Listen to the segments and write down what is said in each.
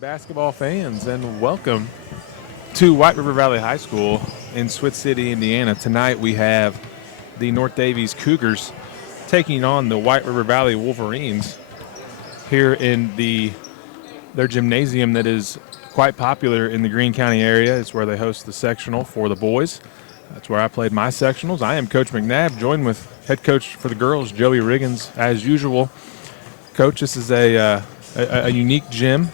basketball fans, and welcome to White River Valley High School in Switz City, Indiana. Tonight we have the North Daviess Cougars taking on the White River Valley Wolverines here in their gymnasium that is quite popular in the Greene County area. It's where they host the sectional for the boys. That's where I played my sectionals. I am Coach McNabb, joined with head coach for the girls, Joey Riggins, as usual. Coach, this is a unique gym.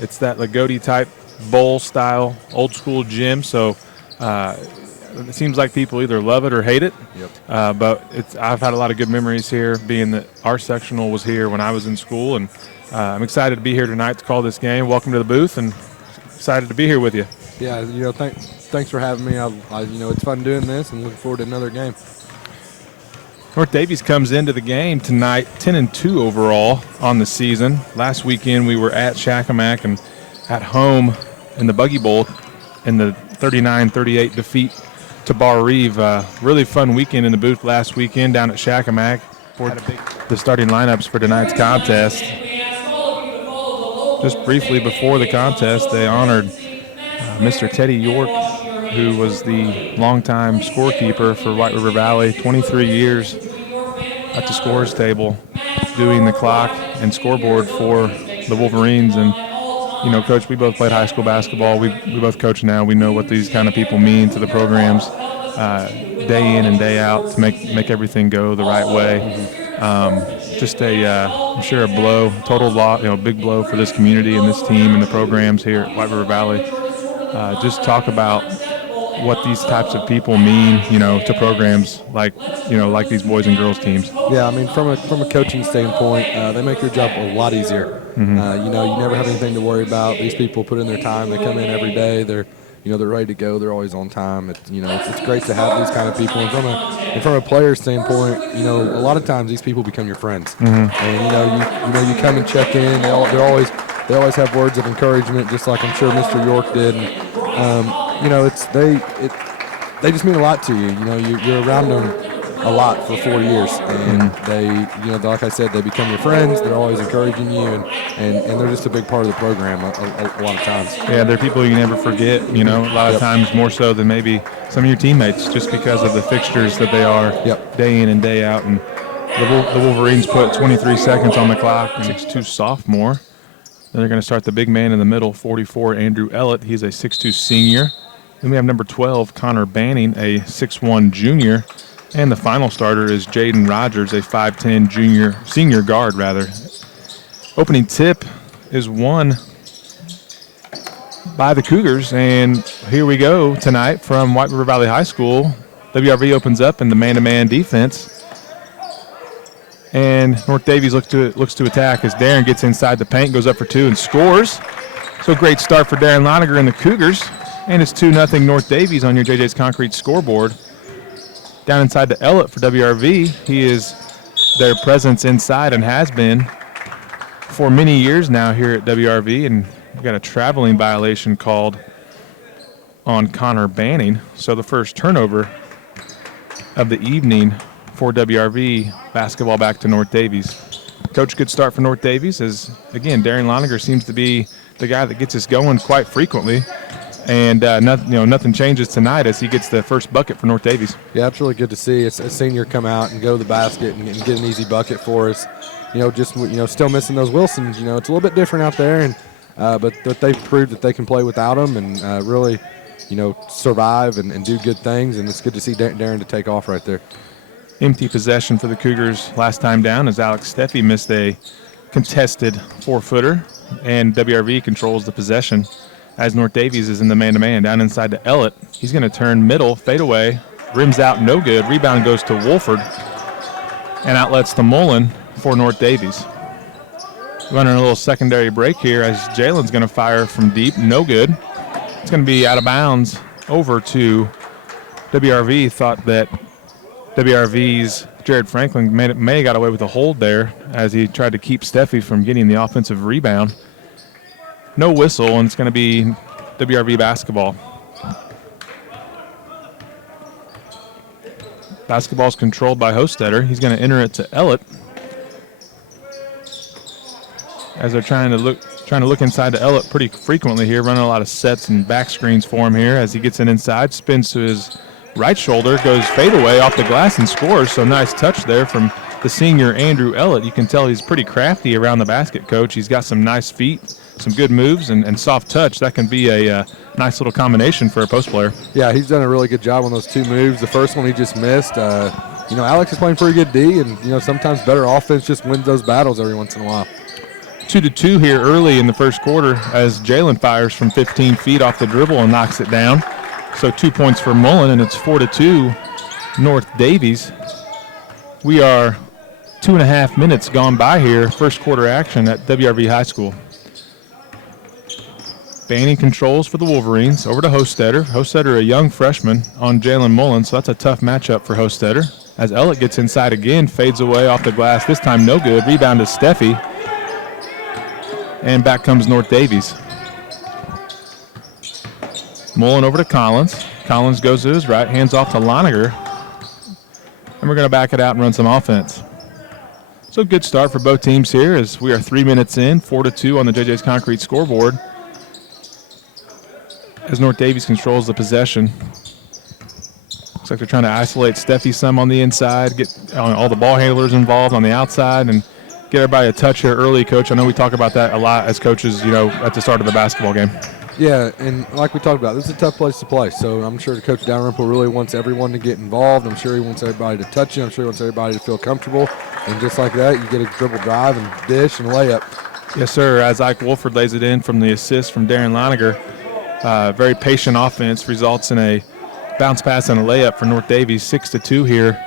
It's that Lagodi type bowl style old school gym, so it seems like people either love it or hate it. Yep. But I've had a lot of good memories here, being that our sectional was here when I was in school, and I'm excited to be here tonight to call this game. Welcome to the booth, and excited to be here with you. Yeah, thanks for having me. It's fun doing this, and looking forward to another game. North Daviess comes into the game tonight 10-2 overall on the season. Last weekend we were at Shakamak and at home in the Buggy Bowl in the 39-38 defeat to WRV. Really fun weekend in the booth last weekend down at Shakamak for the starting lineups for tonight's contest. Just briefly before the contest, they honored Mr. Teddy York, who was the longtime scorekeeper for White River Valley, 23 years at the scores table, doing the clock and scoreboard for the Wolverines. And, you know, Coach, we both played high school basketball. We both coach now. We know what these kind of people mean to the programs day in and day out to make everything go the right way. Just I'm sure a blow, total big blow for this community and this team and the programs here at White River Valley. Just talk about what these types of people mean, to programs like these boys and girls teams. Yeah, I mean, from a coaching standpoint, they make your job a lot easier. Mm-hmm. You never have anything to worry about. These people put in their time. They come in every day. They're ready to go. They're always on time. It's great to have these kind of people. And from a player standpoint, a lot of times these people become your friends. Mm-hmm. And you come and check in. They always have words of encouragement, just like I'm sure Mr. York did. And, they just mean a lot to you. You're around them a lot for 4 years, and they, like I said, they become your friends. They're always encouraging you, and they're just a big part of the program a lot of times. Yeah, they're people you never forget, a lot of times more so than maybe some of your teammates, just because of the fixtures that they are day in and day out. And the Wolverines put 23 seconds on the clock, 6'2" sophomore. Then they're going to start the big man in the middle, 44, Andrew Ellett. He's a 6'2" senior. Then we have number 12, Connor Banning, a 6'1" junior. And the final starter is Jaden Rogers, a 5'10" senior guard. Opening tip is won by the Cougars. And here we go tonight from White River Valley High School. WRV opens up in the man-to-man defense. And North Daviess looks to attack as Darren gets inside the paint, goes up for two, and scores. So great start for Darren Loninger and the Cougars. And it's 2-0 North Daviess on your JJ's Concrete scoreboard. Down inside to Ellett for WRV. He is their presence inside and has been for many years now here at WRV. And we've got a traveling violation called on Connor Banning. So the first turnover of the evening for WRV, basketball back to North Daviess. Coach, good start for North Daviess as, again, Darren Loninger seems to be the guy that gets us going quite frequently. And nothing changes tonight as he gets the first bucket for North Daviess. Yeah, it's really good to see a senior come out and go to the basket and get an easy bucket for us. Still missing those Wilsons. It's a little bit different out there, and but they've proved that they can play without them and really, survive and do good things. And it's good to see Darren to take off right there. Empty possession for the Cougars last time down as Alex Steffi missed a contested 4-footer, and WRV controls the possession as North Daviess is in the man-to-man. Down inside to Ellett. He's going to turn middle, fade away, rims out, no good. Rebound goes to Wolford, and outlets to Mullen for North Daviess. Running a little secondary break here as Jalen's going to fire from deep, no good. It's going to be out of bounds over to WRV. Thought that WRV's Jared Franklin may have got away with a hold there as he tried to keep Steffi from getting the offensive rebound. No whistle, and it's going to be WRV basketball. Basketball's controlled by Hostetter. He's going to enter it to Ellett as they're trying to Trying to look inside to Ellett pretty frequently here, running a lot of sets and back screens for him here as he gets in inside, spins to his right shoulder, goes fadeaway off the glass and scores. So nice touch there from the senior Andrew Ellett. You can tell he's pretty crafty around the basket, Coach. He's got some nice feet, some good moves, and soft touch. That can be a nice little combination for a post player. Yeah, he's done a really good job on those two moves. The first one he just missed. Alex is playing pretty good D, and, sometimes better offense just wins those battles every once in a while. 2-2 here early in the first quarter as Jalen fires from 15 feet off the dribble and knocks it down. So 2 points for Mullen, and it's 4-2 North Daviess. We are 2.5 minutes gone by here, first quarter action at WRV High School. Banning controls for the Wolverines. Over to Hostetter. Hostetter, a young freshman on Jalen Mullen, so that's a tough matchup for Hostetter. As Ellett gets inside again, fades away off the glass. This time no good. Rebound to Steffi. And back comes North Daviess. Mullen over to Collins. Collins goes to his right, hands off to Loniger. And we're going to back it out and run some offense. So good start for both teams here as we are 3 minutes in, 4-2 on the JJ's Concrete scoreboard. As North Daviess controls the possession. Looks like they're trying to isolate Steffi some on the inside, get all the ball handlers involved on the outside, and get everybody a touch here early, Coach. I know we talk about that a lot as coaches, at the start of the basketball game. Yeah, and like we talked about, this is a tough place to play. So I'm sure Coach Dalrymple really wants everyone to get involved. I'm sure he wants everybody to touch it. I'm sure he wants everybody to feel comfortable. And just like that, you get a dribble drive and dish and layup. Yes, sir. As Ike Wolford lays it in from the assist from Darren Loniger. Very patient offense results in a bounce pass and a layup for North Daviess. 6-2 here,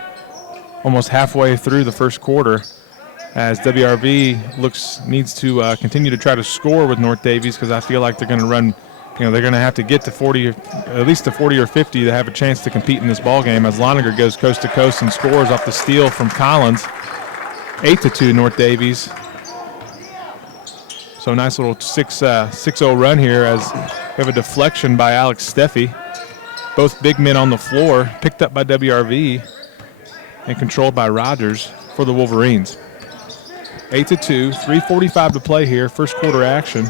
almost halfway through the first quarter. As WRV needs to continue to try to score with North Daviess, because I feel like they're going to run, they're going to have to get to 40, at least to 40 or 50 to have a chance to compete in this ball game. As Loniger goes coast to coast and scores off the steal from Collins, 8-2 North Daviess. So nice little 6-0 run here as we have a deflection by Alex Steffi. Both big men on the floor, picked up by WRV and controlled by Rogers for the Wolverines. 8-2, 3:45 to play here, first quarter action.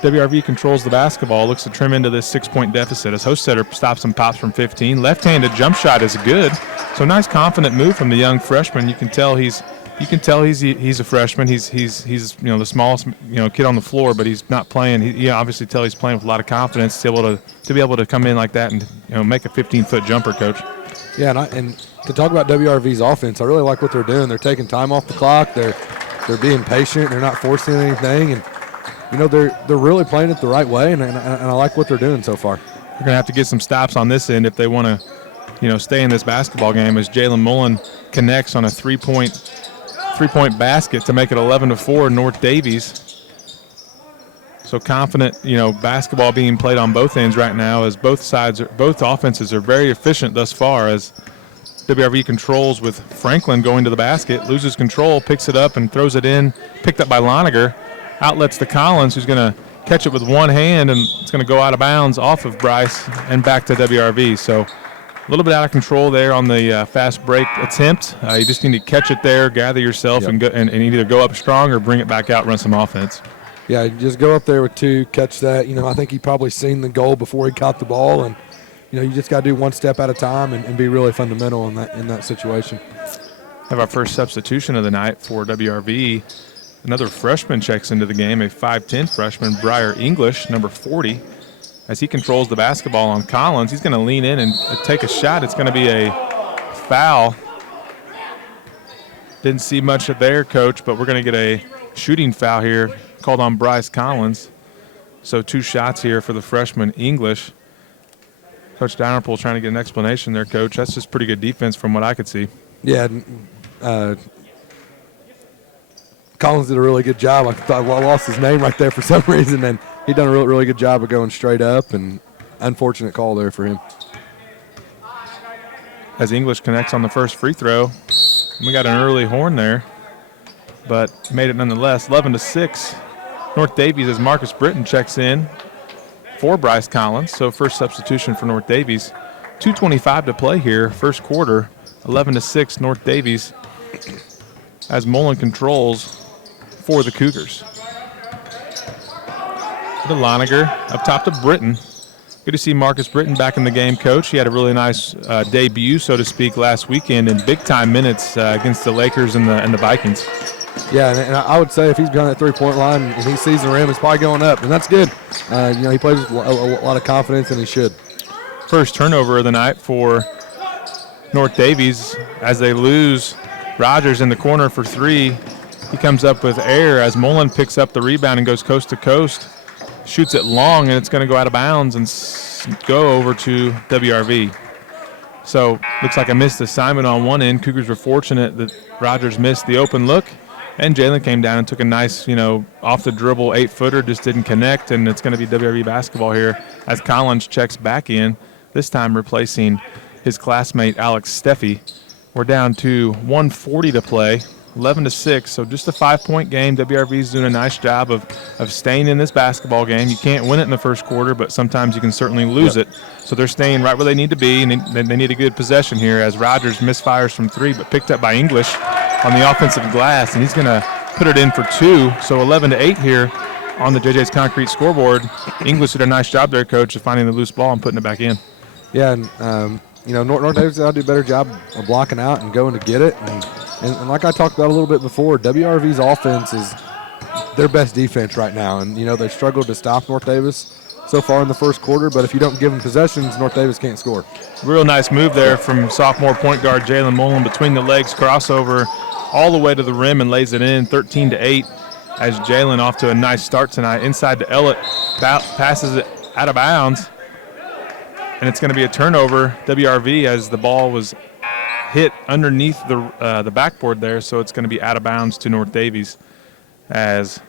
WRV controls the basketball, looks to trim into this 6-point deficit as Hostetter stops and pops from 15. Left-handed jump shot is good. So nice confident move from the young freshman. You can tell he's a freshman. He's the smallest kid on the floor, but he's not playing. You obviously tell he's playing with a lot of confidence to be able to come in like that and make a 15-foot jumper, Coach. Yeah, and to talk about WRV's offense, I really like what they're doing. They're taking time off the clock. They're being patient. They're not forcing anything, and they're really playing it the right way. And I like what they're doing so far. They're gonna have to get some stops on this end if they want to, stay in this basketball game. As Jalen Mullen connects on a three-point basket to make it 11-4 North Daviess. So confident, basketball being played on both ends right now as both offenses are very efficient thus far as WRV controls with Franklin going to the basket, loses control, picks it up and throws it in, picked up by Loniger, outlets to Collins who's going to catch it with one hand and it's going to go out of bounds off of Bryce and back to WRV. So a little bit out of control there on the fast break attempt. You just need to catch it there, gather yourself, and either go up strong or bring it back out, run some offense. Yeah, just go up there with two, catch that. I think he probably seen the goal before he caught the ball, and you just got to do one step at a time and be really fundamental in that situation. Have our first substitution of the night for WRV. Another freshman checks into the game, a 5'10 freshman, Briar English, number 40. As he controls the basketball on Collins, he's going to lean in and take a shot. It's going to be a foul. Didn't see much of there, Coach, but we're going to get a shooting foul here called on Bryce Collins. So 2 shots here for the freshman English. Coach Dalrymple trying to get an explanation there, Coach. That's just pretty good defense from what I could see. Yeah, Collins did a really good job. I thought I lost his name right there for some reason, and he done a really, really good job of going straight up, and unfortunate call there for him. As English connects on the first free throw, we got an early horn there, but made it nonetheless. 11-6. North Daviess as Marcus Britton checks in for Bryce Collins. So first substitution for North Daviess. 2:25 to play here, first quarter. 11-6 North Daviess as Mullen controls for the Cougars. to Loniger, up top to Britton. Good to see Marcus Britton back in the game, Coach. He had a really nice debut, so to speak, last weekend in big-time minutes against the Lakers and the Vikings. Yeah, and I would say if he's behind that three-point line and he sees the rim, it's probably going up, and that's good. He plays with a lot of confidence, and he should. First turnover of the night for North Daviess as they lose Rogers in the corner for three. He comes up with air as Mullen picks up the rebound and goes coast to coast. Shoots it long, and it's going to go out of bounds and go over to WRV. So looks like a missed assignment on one end. Cougars were fortunate that Rogers missed the open look, and Jalen came down and took a nice, off the dribble 8-footer, just didn't connect, and it's going to be WRV basketball here as Collins checks back in, this time replacing his classmate Alex Steffi. We're down to 1:40 to play. 11-6, so just a 5-point game. WRV's doing a nice job of staying in this basketball game. You can't win it in the first quarter, but sometimes you can certainly lose it. So they're staying right where they need to be, and they need a good possession here as Rogers misfires from three, but picked up by English on the offensive glass, and he's going to put it in for two. So 11-8 here on the JJ's Concrete scoreboard. English did a nice job there, Coach, of finding the loose ball and putting it back in. Yeah, and North Daviess got to do a better job of blocking out and going to get it. And like I talked about a little bit before, WRV's offense is their best defense right now. And, they struggled to stop North Daviess so far in the first quarter. But if you don't give them possessions, North Daviess can't score. Real nice move there from sophomore point guard Jalen Mullen. Between the legs, crossover all the way to the rim and lays it in, 13-8. As Jalen off to a nice start tonight. Inside to Ellett, passes it out of bounds. And it's going to be a turnover, WRV, as the ball was hit underneath the backboard there, so it's going to be out of bounds to North Daviess as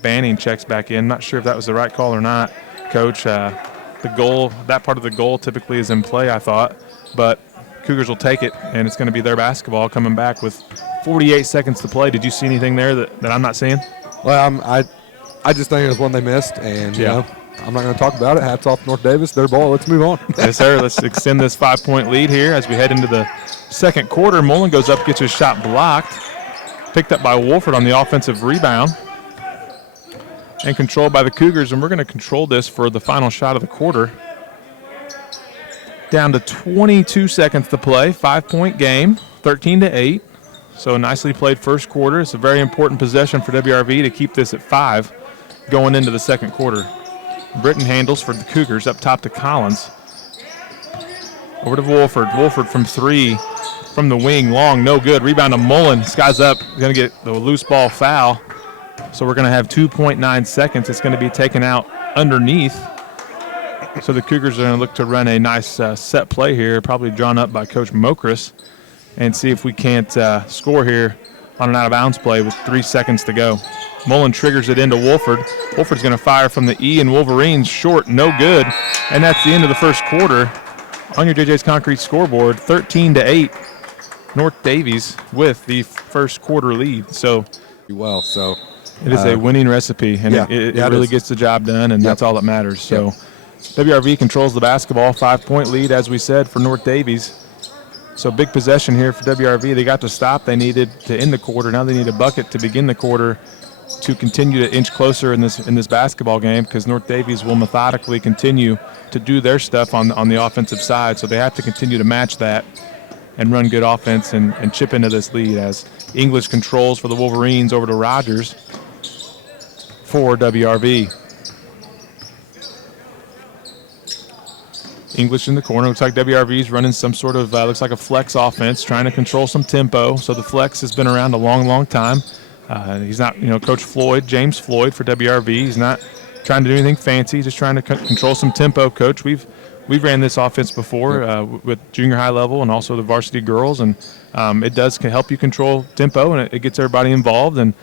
Banning checks back in. Not sure if that was the right call or not, Coach. The goal, that part of the goal typically is in play, I thought, but Cougars will take it, and it's going to be their basketball coming back with 48 seconds to play. Did you see anything there that I'm not seeing? Well, I just think it was one they missed, and I'm not going to talk about it. Hats off to North Daviess. Their ball. Let's move on. Yes, sir. Let's extend this 5-point lead here as we head into the second quarter. Mullen goes up, gets his shot blocked. Picked up by Wolford on the offensive rebound. And controlled by the Cougars, and we're going to control this for the final shot of the quarter. Down to 22 seconds to play. 5-point game, 13-8. So nicely played first quarter. It's a very important possession for WRV to keep this at 5 going into the second quarter. Britton handles for the Cougars up top to Collins. Over to Wolford. Wolford from three from the wing. Long, no good. Rebound to Mullen. Skies up. Going to get the loose ball foul. So we're going to have 2.9 seconds. It's going to be taken out underneath. So the Cougars are going to look to run a nice set play here, probably drawn up by Coach Mokris, and see if we can't score here on an out-of-bounds play with 3 seconds to go. Mullen triggers it into Wolford. Wolford's going to fire from the E, and Wolverines short, no good. And that's the end of the first quarter on your JJ's Concrete scoreboard, 13-8. North Daviess with the first quarter lead. So it is a winning recipe, and it really gets the job done, and that's all that matters. So WRV controls the basketball, 5-point lead, as we said, for North Daviess. So big possession here for WRV. They got the stop they needed to end the quarter. Now they need a bucket to begin the quarter to continue to inch closer in this basketball game, because North Daviess will methodically continue to do their stuff on the offensive side. So they have to continue to match that and run good offense and chip into this lead as English controls for the Wolverines over to Rogers for WRV. English in the corner. Looks like WRV's running some sort of, looks like a flex offense, trying to control some tempo. So the flex has been around a long, long time. He's not, Coach Floyd, James Floyd for WRV. He's not trying to do anything fancy, just trying to control some tempo, Coach. We've ran this offense before with junior high level and also the varsity girls, and it does help you control tempo, and it gets everybody involved and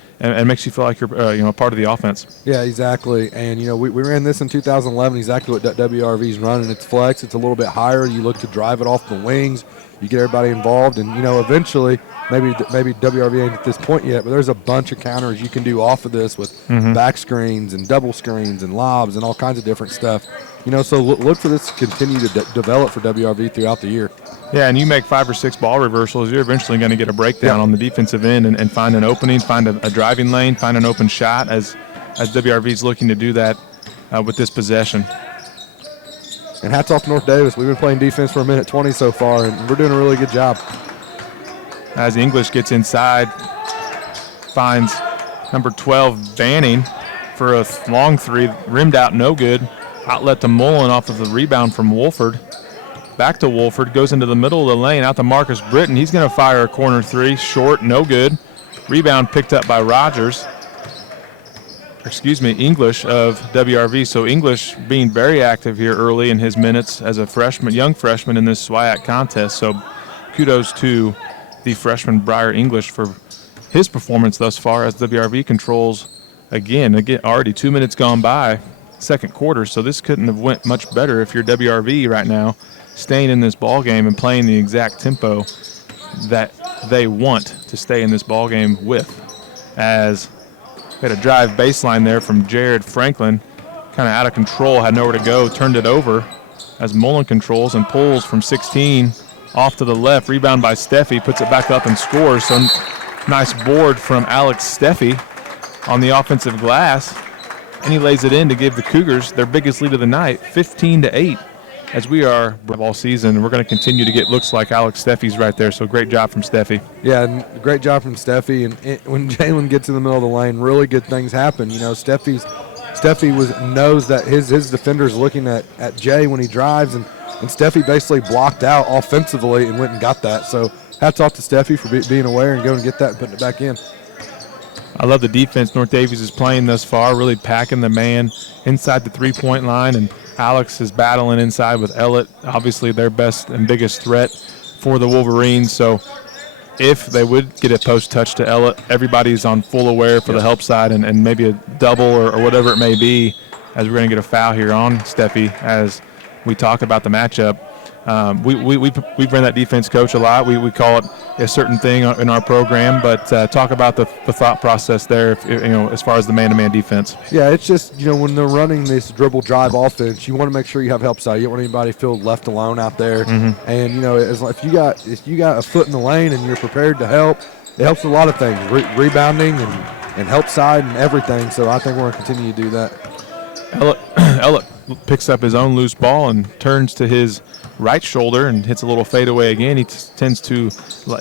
makes you feel like you're a part of the offense. Yeah, exactly. And we ran this in 2011, exactly what WRV's running. It's flex. It's a little bit higher. You look to drive it off the wings. You get everybody involved, and eventually maybe WRV ain't at this point yet, but there's a bunch of counters you can do off of this with back screens and double screens and lobs and all kinds of different stuff. So look for this to continue to develop for WRV throughout the year. Yeah, and you make 5 or 6 ball reversals, you're eventually going to get a breakdown on the defensive end and find an opening, find a driving lane, find an open shot as WRV is looking to do that with this possession. And hats off to North Daviess. We've been playing defense for a minute 20 so far, and we're doing a really good job. As English gets inside, finds number 12, Banning, for a long three, rimmed out, no good. Outlet to Mullen off of the rebound from Wolford. Back to Wolford, goes into the middle of the lane, out to Marcus Britton. He's going to fire a corner three, short, no good. Rebound picked up by English of WRV. So English being very active here early in his minutes as a freshman, young freshman in this SWIAC contest. So kudos to the freshman Briar English for his performance thus far as WRV controls again already 2 minutes gone by, second quarter. So this couldn't have went much better if you're WRV right now, staying in this ball game and playing the exact tempo that they want to stay in this ball game with. As we had a drive baseline there from Jared Franklin, kind of out of control, had nowhere to go, turned it over as Mullen controls and pulls from 16 off to the left. Rebound by Steffi, puts it back up and scores. So nice board from Alex Steffi on the offensive glass, and he lays it in to give the Cougars their biggest lead of the night, 15-8. As we are all season, we're going to continue to get looks like Alex Steffi's right there. So great job from Steffi. Yeah, and great job from Steffi. And when Jalen gets in the middle of the lane, really good things happen. You know, Steffi knows that his defender's looking at Jay when he drives, and Steffi basically blocked out offensively and went and got that. So hats off to Steffi for being aware and going to get that and putting it back in. I love the defense North Daviess is playing thus far, really packing the man inside the three-point line, and Alex is battling inside with Ellett, obviously their best and biggest threat for the Wolverines. So if they would get a post touch to Ellett, everybody's on full aware for the help side and maybe a double or whatever it may be, as we're going to get a foul here on Steffi as we talk about the matchup. We've run that defense coach a lot. We call it a certain thing in our program, but talk about the thought process there, as far as the man-to-man defense. Yeah, it's just, when they're running this dribble drive offense, you want to make sure you have help side. You don't want anybody feel left alone out there. Mm-hmm. And if you got a foot in the lane and you're prepared to help, it helps with a lot of things, rebounding and help side and everything. So I think we're going to continue to do that. Ellett picks up his own loose ball and turns to his right shoulder and hits a little fadeaway again. He tends to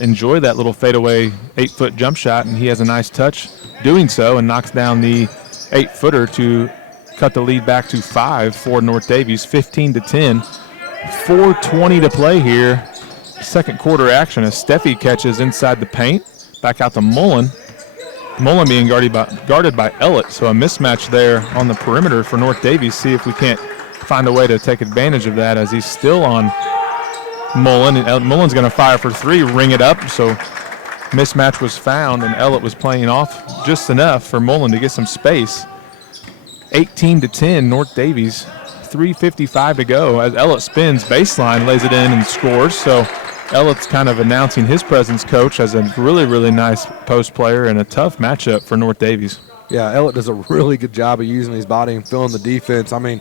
enjoy that little fadeaway 8-foot jump shot, and he has a nice touch doing so and knocks down the 8-footer to cut the lead back to 5 for North Daviess, 15-10. 4:20 to play here. Second quarter action as Steffi catches inside the paint. Back out to Mullen. Mullen being guarded by Ellett, so a mismatch there on the perimeter for North Daviess. See if we can't find a way to take advantage of that as he's still on Mullen. And Mullen's going to fire for three, ring it up. So mismatch was found, and Ellett was playing off just enough for Mullen to get some space. 18-10, North Daviess. 3:55 to go as Ellett spins baseline, lays it in, and scores. So Ellett's kind of announcing his presence, coach, as a really, really nice post player and a tough matchup for North Daviess. Yeah, Ellett does a really good job of using his body and filling the defense. I mean,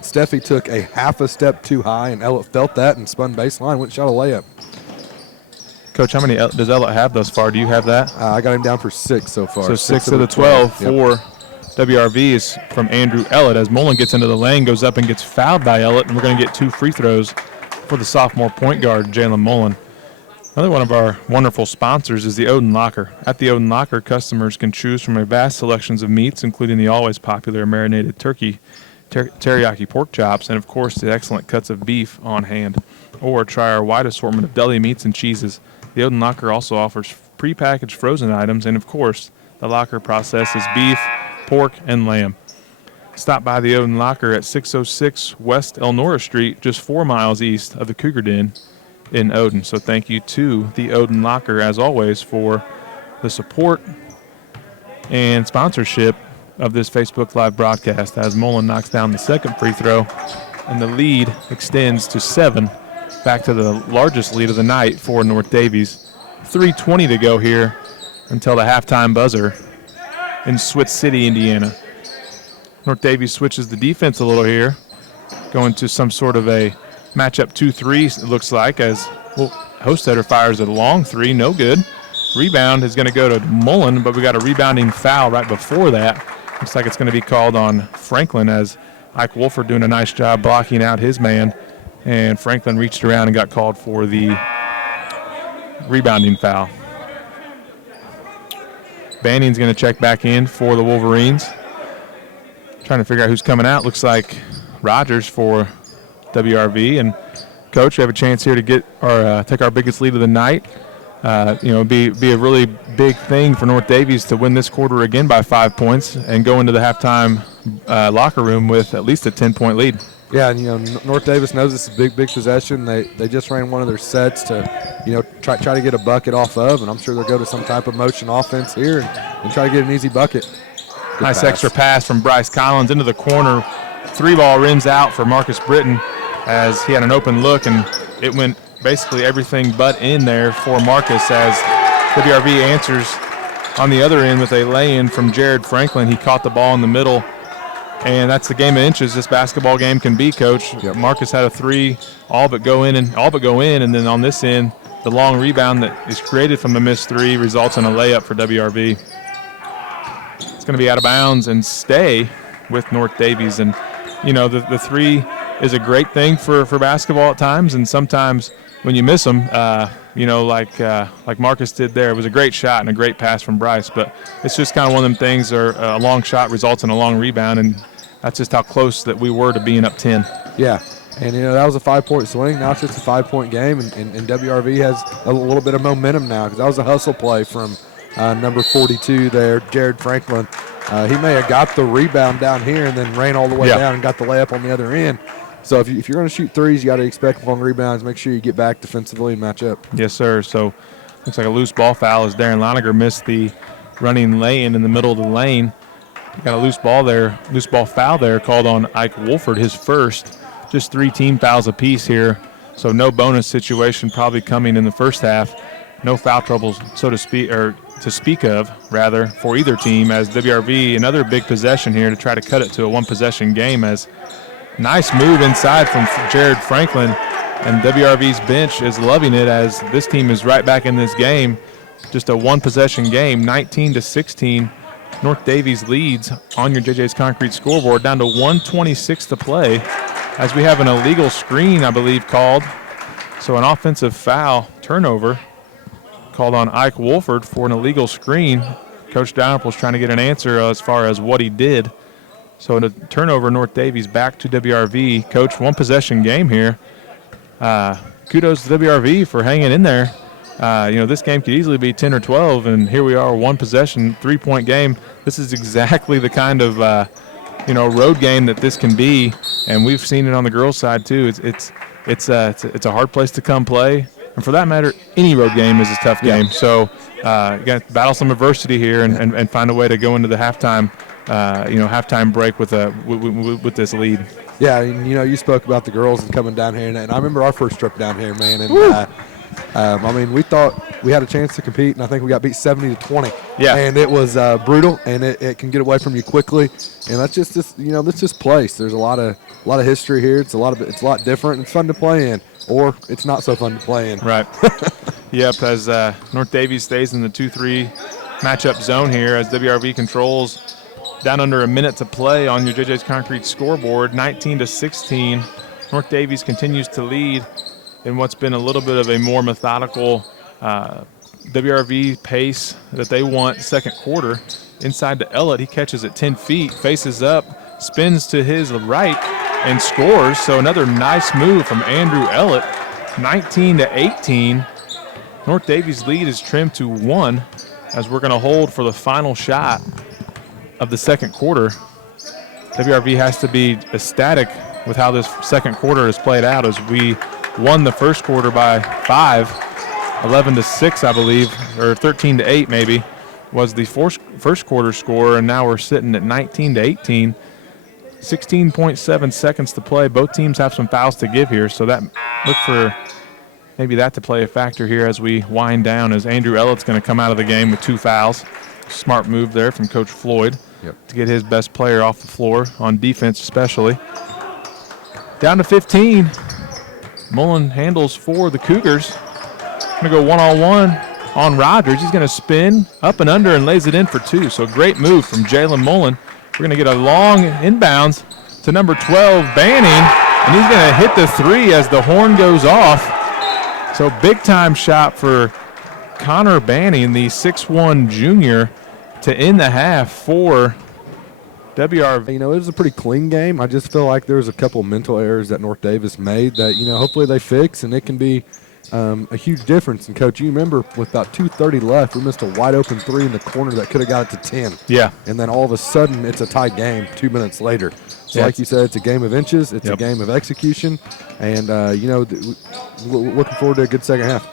Steffi took a half a step too high, and Ellett felt that and spun baseline, went and shot a layup. Coach, how many does Ellett have thus far? Do you have that? I got him down for 6 so far. So 6 of the 12 for WRV is from Andrew Ellett as Mullen gets into the lane, goes up and gets fouled by Ellett, and we're going to get 2 free throws for the sophomore point guard, Jalen Mullen. Another one of our wonderful sponsors is the Odin Locker. At the Odin Locker, customers can choose from a vast selections of meats, including the always popular marinated turkey, teriyaki pork chops, and, of course, the excellent cuts of beef on hand. Or try our wide assortment of deli meats and cheeses. The Odin Locker also offers prepackaged frozen items, and, of course, the Locker processes beef, pork, and lamb. Stop by the Odin Locker at 606 West Elnora Street, just 4 miles east of the Cougar Den in Odin. So thank you to the Odin Locker, as always, for the support and sponsorship of this Facebook Live broadcast as Mullen knocks down the second free throw, and the lead extends to 7, back to the largest lead of the night for North Daviess. 3:20 to go here until the halftime buzzer in Switz City, Indiana. North Daviess switches the defense a little here, going to some sort of a matchup 2-3, it looks like, as Hostetter fires a long three, no good. Rebound is going to go to Mullen, but we got a rebounding foul right before that. Looks like it's going to be called on Franklin as Ike Wolford doing a nice job blocking out his man, and Franklin reached around and got called for the rebounding foul. Banning's going to check back in for the Wolverines. Trying to figure out who's coming out. Looks like Rogers for WRV. And, Coach, we have a chance here to get our take our biggest lead of the night. Be a really big thing for North Daviess to win this quarter again by 5 points and go into the halftime locker room with at least a 10-point lead. Yeah, and North Daviess knows this is a big possession. They just ran one of their sets to, try to get a bucket off of, and I'm sure they'll go to some type of motion offense here and try to get an easy bucket. Good nice pass. Extra pass from Bryce Collins into the corner. 3-ball rims out for Marcus Britton as he had an open look, and it went basically everything but in there for Marcus as WRV answers on the other end with a lay-in from Jared Franklin. He caught the ball in the middle. And that's the game of inches this basketball game can be, Coach. Yep. Marcus had a 3, all but go in, and then on this end, the long rebound that is created from the missed 3 results in a layup for WRV. It's going to be out of bounds and stay with North Daviess. And, the 3 is a great thing for basketball at times, and sometimes when you miss them, like Marcus did there, it was a great shot and a great pass from Bryce, but it's just kind of one of them things where a long shot results in a long rebound, and that's just how close that we were to being up 10. Yeah, and that was a 5-point swing. Now it's just a 5-point game, and WRV has a little bit of momentum now because that was a hustle play from number 42 there, Jared Franklin. He may have got the rebound down here and then ran all the way down and got the layup on the other end. So if you're going to shoot threes, you got to expect long rebounds. Make sure you get back defensively and match up. Yes, sir. So looks like a loose ball foul as Darren Loniger missed the running lay-in in the middle of the lane. Got a loose ball foul there called on Ike Wolford, his first. Just 3 team fouls apiece here, so no bonus situation probably coming in the first half. No foul troubles, so to speak, or to speak of, rather, for either team as WRV, another big possession here to try to cut it to a one-possession game as nice move inside from Jared Franklin, and WRV's bench is loving it as this team is right back in this game. Just a one-possession game, 19-16. North Daviess leads on your JJ's Concrete scoreboard, down to 1:26 to play as we have an illegal screen, I believe, called. So an offensive foul turnover called on Ike Wolford for an illegal screen. Coach Dalrymple's trying to get an answer as far as what he did. So a turnover, North Daviess back to WRV. Coach, one-possession game here. Kudos to WRV for hanging in there. This game could easily be 10 or 12, and here we are, one-possession, 3-point game. This is exactly the kind of, road game that this can be, and we've seen it on the girls' side too. It's a hard place to come play, and for that matter, any road game is a tough game. So, you got to battle some adversity here and find a way to go into the halftime. Halftime break with this lead. Yeah, you spoke about the girls and coming down here, and I remember our first trip down here, man. And we thought we had a chance to compete, and I think we got beat 70-20. Yeah, and it was brutal, and it can get away from you quickly. And that's just this place. There's a lot of history here. It's a lot different. It's fun to play in, or it's not so fun to play in. Right. Yep. As North Daviess stays in the 2-3 matchup zone here, as WRV controls. Down under a minute to play on your JJ's Concrete scoreboard, 19-16. North Daviess continues to lead in what's been a little bit of a more methodical WRV pace that they want second quarter. Inside to Ellett, he catches at 10 feet, faces up, spins to his right, and scores. So another nice move from Andrew Ellett, 19-18. North Daviess' lead is trimmed to 1 as we're going to hold for the final shot of the second quarter. WRV has to be ecstatic with how this second quarter has played out as we won the first quarter by 5, 11-6, I believe, or 13-8 maybe was the first quarter score, and now we're sitting at 19-18. 16.7 seconds to play. Both teams have some fouls to give here, so that look for maybe that to play a factor here as we wind down, as Andrew Ellett's going to come out of the game with 2 fouls. Smart move there from Coach Floyd to get his best player off the floor on defense especially. Down to 15. Mullen handles for the Cougars. Going to go one-on-one on Rogers. He's going to spin up and under and lays it in for 2. So great move from Jalen Mullen. We're going to get a long inbounds to number 12, Banning, and he's going to hit the three as the horn goes off. So big-time shot for Connor Banning, the 6'1 junior, to end the half for WRV. You know, it was a pretty clean game. I just feel like there was a couple mental errors that North Daviess made that, you know, hopefully they fix, and it can be a huge difference. And, Coach, you remember with about 2:30 left, we missed a wide-open three in the corner that could have got it to 10. Yeah. And then all of a sudden it's a tied game 2 minutes later. So, like you said, it's a game of inches. It's a game of execution. And, you know, looking forward to a good second half.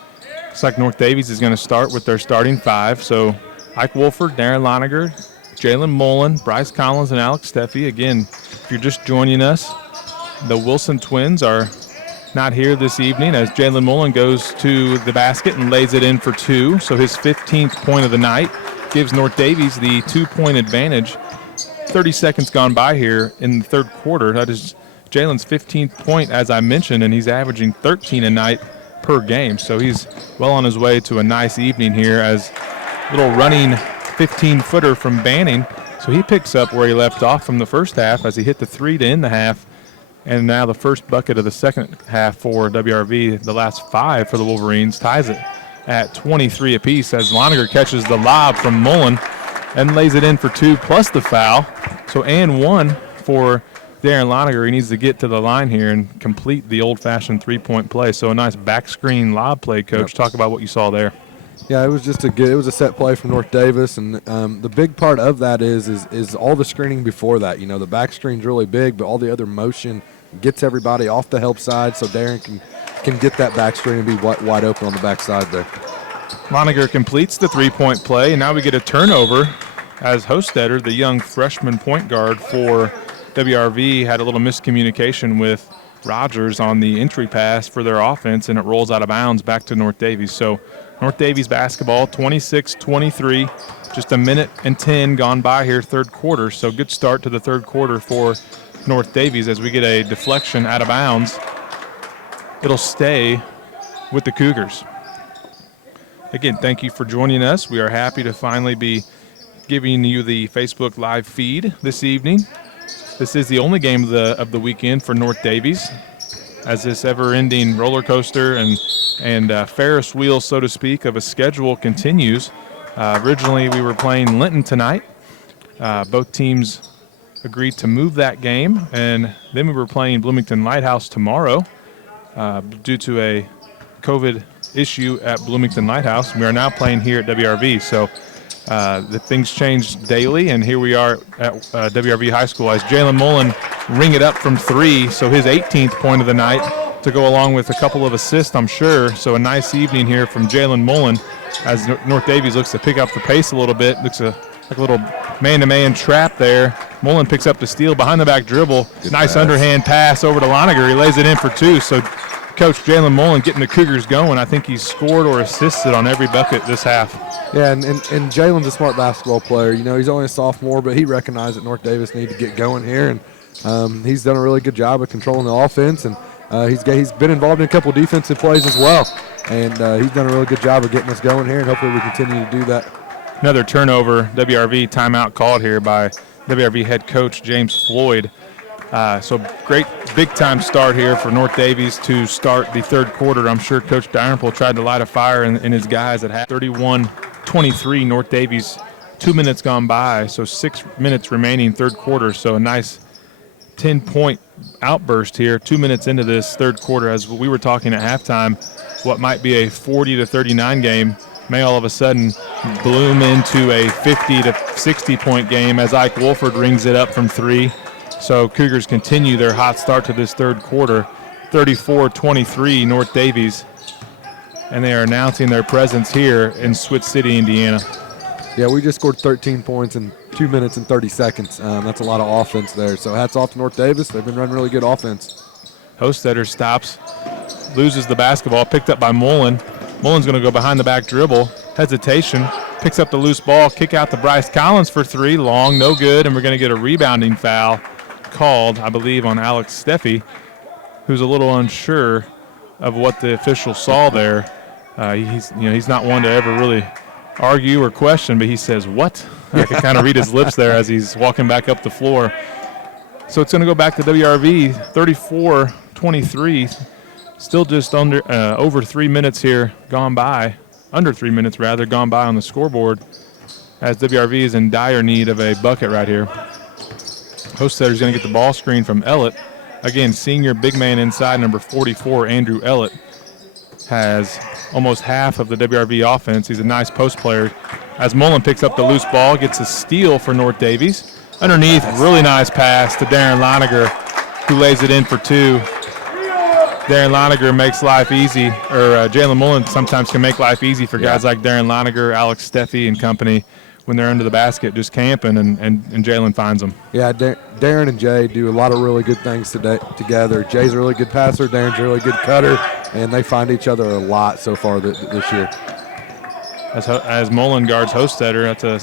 Looks like North Daviess is going to start with their starting five. So, Ike Wolford, Darren Loninger, Jalen Mullen, Bryce Collins, and Alex Steffi. Again, if you're just joining us, the Wilson twins are not here this evening as Jalen Mullen goes to the basket and lays it in for two. So his 15th point of the night gives North Daviess the 2-point advantage. 30 seconds gone by here in the third quarter. That is Jalen's 15th point, as I mentioned, and he's averaging 13 a night per game. So he's well on his way to a nice evening here as little running 15-footer from Banning. So he picks up where he left off from the first half as he hit the three to end the half. And now the first bucket of the second half for WRV, the last five for the Wolverines, ties it at 23 apiece as Loninger catches the lob from Mullen and lays it in for two plus the foul. So and one for Darren Loninger. He needs to get to the line here and complete the old-fashioned three-point play. So a nice back screen lob play, Coach. Talk about what you saw there. Yeah, it was just it was a set play from North Daviess, and the big part of that is all the screening before that. You know, the back screen's really big, but all the other motion gets everybody off the help side so Darren can get that back screen and be wide open on the back side there. Loninger completes the three-point play, and now we get a turnover as Hostetter, the young freshman point guard for WRV, had a little miscommunication with Rogers on the entry pass for their offense, and it rolls out of bounds back to North Daviess. So North Daviess basketball, 26-23, just a minute and 10 gone by here, third quarter. So good start to the third quarter for North Daviess as we get a deflection out of bounds. It'll stay with the Cougars. Again, thank you for joining us. We are happy to finally be giving you the Facebook Live feed this evening. This is the only game of the weekend for North Daviess as this ever-ending roller coaster and Ferris wheel, so to speak, of a schedule continues. Originally, we were playing Linton tonight. Both teams agreed to move that game, and then we were playing Bloomington Lighthouse tomorrow due to a COVID issue at Bloomington Lighthouse. We are now playing here at WRV, so the things change daily, and here we are at WRV High School as Jalen Mullen ring it up from three, so his 18th point of the night to go along with a couple of assists, I'm sure. So a nice evening here from Jalen Mullen as North Daviess looks to pick up the pace a little bit. Looks like a little man-to-man trap there. Mullen picks up the steal, behind the back dribble. Nice underhand pass over to Loninger. He lays it in for two. So Coach Jalen Mullen getting the Cougars going. I think he's scored or assisted on every bucket this half. Yeah, and Jalen's a smart basketball player. You know, he's only a sophomore, but he recognized that North Daviess needed to get going here, and he's done a really good job of controlling the offense, and he's been involved in a couple defensive plays as well, and he's done a really good job of getting us going here, and hopefully we continue to do that. Another turnover, WRV timeout called here by WRV head coach James Floyd. So great big-time start here for North Daviess to start the third quarter. I'm sure Coach Dyrenpool tried to light a fire in his guys at half. 31-23 North Daviess, 2 minutes gone by, so 6 minutes remaining third quarter. So a nice 10-point outburst here 2 minutes into this third quarter. As we were talking at halftime, what might be a 40-39 game may all of a sudden bloom into a 50 to 60-point game as Ike Wolford rings it up from three. So Cougars continue their hot start to this third quarter, 34-23 North Daviess, and they are announcing their presence here in Switch City, Indiana. Yeah, we just scored 13 points in 2 minutes and 30 seconds. That's a lot of offense there. So hats off to North Daviess. They've been running really good offense. Hostetter stops, loses the basketball, picked up by Mullen. Mullen's going to go behind the back dribble. Hesitation, picks up the loose ball, kick out to Bryce Collins for three. Long, no good, and we're going to get a rebounding foul called, I believe, on Alex Steffi, who's a little unsure of what the official saw there. He's not one to ever really argue or question, but he says, "What?" I can kind of read his lips there as he's walking back up the floor. So it's going to go back to WRV, 34-23. Still just over 3 minutes here gone by, under 3 minutes rather, gone by on the scoreboard, as WRV is in dire need of a bucket right here. Hostetter's going to get the ball screen from Ellett. Again, senior big man inside, number 44, Andrew Ellett, has almost half of the WRV offense. He's a nice post player. As Mullen picks up the loose ball, gets a steal for North Daviess. Underneath, really nice pass to Darren Leininger, who lays it in for 2. Darren Leininger makes life easy, or Jalen Mullen sometimes can make life easy for guys like Darren Leininger, Alex Steffi and company when they're under the basket just camping, and Jalen finds them. Yeah, Darren and Jay do a lot of really good things together. Jay's a really good passer, Darren's a really good cutter, and they find each other a lot so far this year. As Mullen guards Hostetter, that's a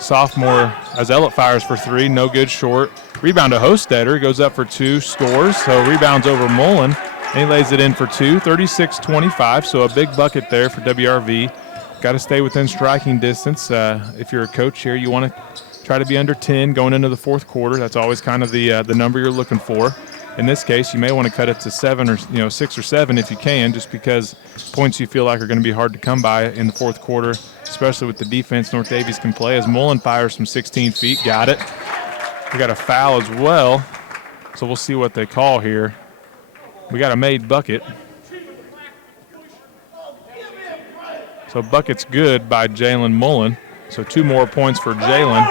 sophomore, as Ellett fires for 3, no good, short. Rebound to Hostetter, goes up for 2, scores, so rebounds over Mullen. And he lays it in for 2, 36-25, so a big bucket there for WRV. Got to stay within striking distance. If you're a coach here, you want to try to be under 10 going into the fourth quarter. That's always kind of the number you're looking for. In this case, you may want to cut it to 7 or 6 or 7 if you can, just because points you feel like are going to be hard to come by in the fourth quarter, especially with the defense North Daviess can play. As Mullen fires from 16 feet, got it. We got a foul as well, so we'll see what they call here. We got a made bucket. So bucket's good by Jalen Mullen. So 2 more points for Jalen.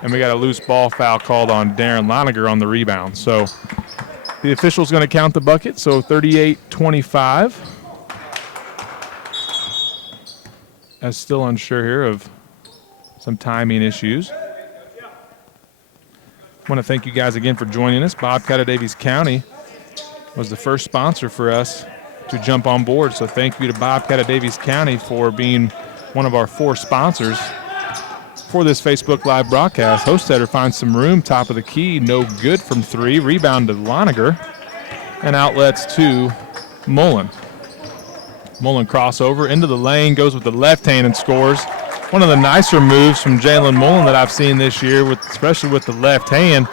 And we got a loose ball foul called on Darren Leininger on the rebound. So the official's going to count the bucket. So 38-25. I'm still unsure here of some timing issues. I want to thank you guys again for joining us. Bobcat of Daviess County was the first sponsor for us to jump on board. So thank you to Bobcat of Daviess County for being one of our 4 sponsors for this Facebook Live broadcast. Hostetter finds some room, top of the key, no good from 3. Rebound to Leininger, and outlets to Mullen. Mullen crossover into the lane, goes with the left hand and scores. One of the nicer moves from Jalen Mullen that I've seen this year, especially with the left hand.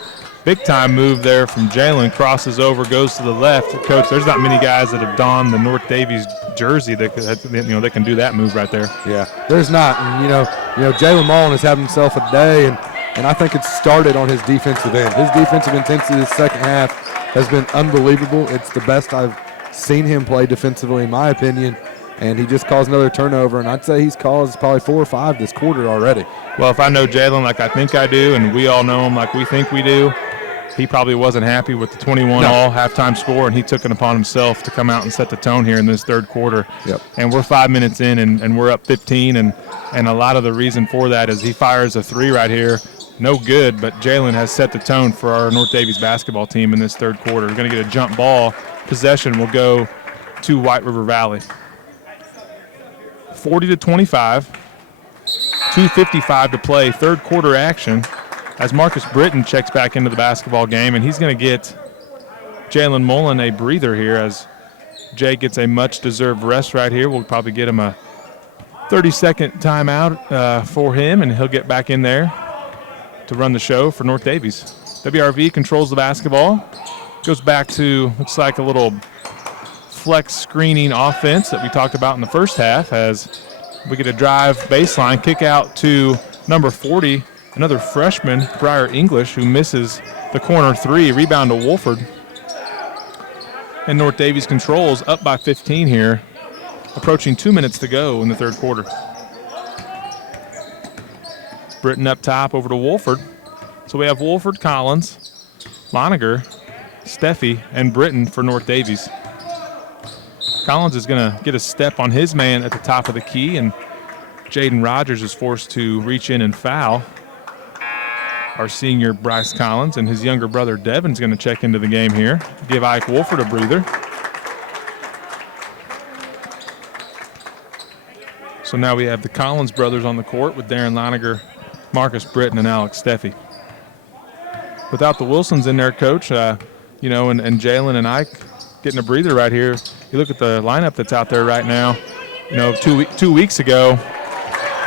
Big time move there from Jalen, crosses over, goes to the left. Coach, there's not many guys that have donned the North Daviess jersey that they can do that move right there. Yeah, there's not. And, Jalen Mullen has had himself a day, and I think it started on his defensive end. His defensive intensity this second half has been unbelievable. It's the best I've seen him play defensively, in my opinion. And he just caused another turnover, and I'd say he's caused probably 4 or 5 this quarter already. Well, if I know Jalen like I think I do, and we all know him like we think we do, he probably wasn't happy with the 21-all halftime score, and he took it upon himself to come out and set the tone here in this third quarter. Yep. And we're 5 minutes in, and we're up 15, and a lot of the reason for that is he fires a 3 right here. No good, but Jalen has set the tone for our North Daviess basketball team in this third quarter. We're going to get a jump ball. Possession will go to White River Valley. 40-25, 2:55 to play, third quarter action, as Marcus Britton checks back into the basketball game, and he's going to get Jalen Mullen a breather here as Jay gets a much-deserved rest right here. We'll probably get him a 30-second timeout for him, and he'll get back in there to run the show for North Daviess. WRV controls the basketball, goes back to, looks like a little flex screening offense that we talked about in the first half, as we get a drive baseline, kick out to number 40, another freshman, Briar English, who misses the corner 3. Rebound to Wolford. And North Daviess controls, up by 15 here, approaching 2 minutes to go in the third quarter. Britton up top over to Wolford. So we have Wolford, Collins, Leininger, Steffi, and Britton for North Daviess. Collins is going to get a step on his man at the top of the key, and Jaden Rogers is forced to reach in and foul our senior Bryce Collins, and his younger brother Devin's going to check into the game here, give Ike Wolford a breather. So now we have the Collins brothers on the court with Darren Leininger, Marcus Britton, and Alex Steffi. Without the Wilsons in there, Coach, and Jalen and Ike getting a breather right here. You look at the lineup that's out there right now. 2 weeks ago,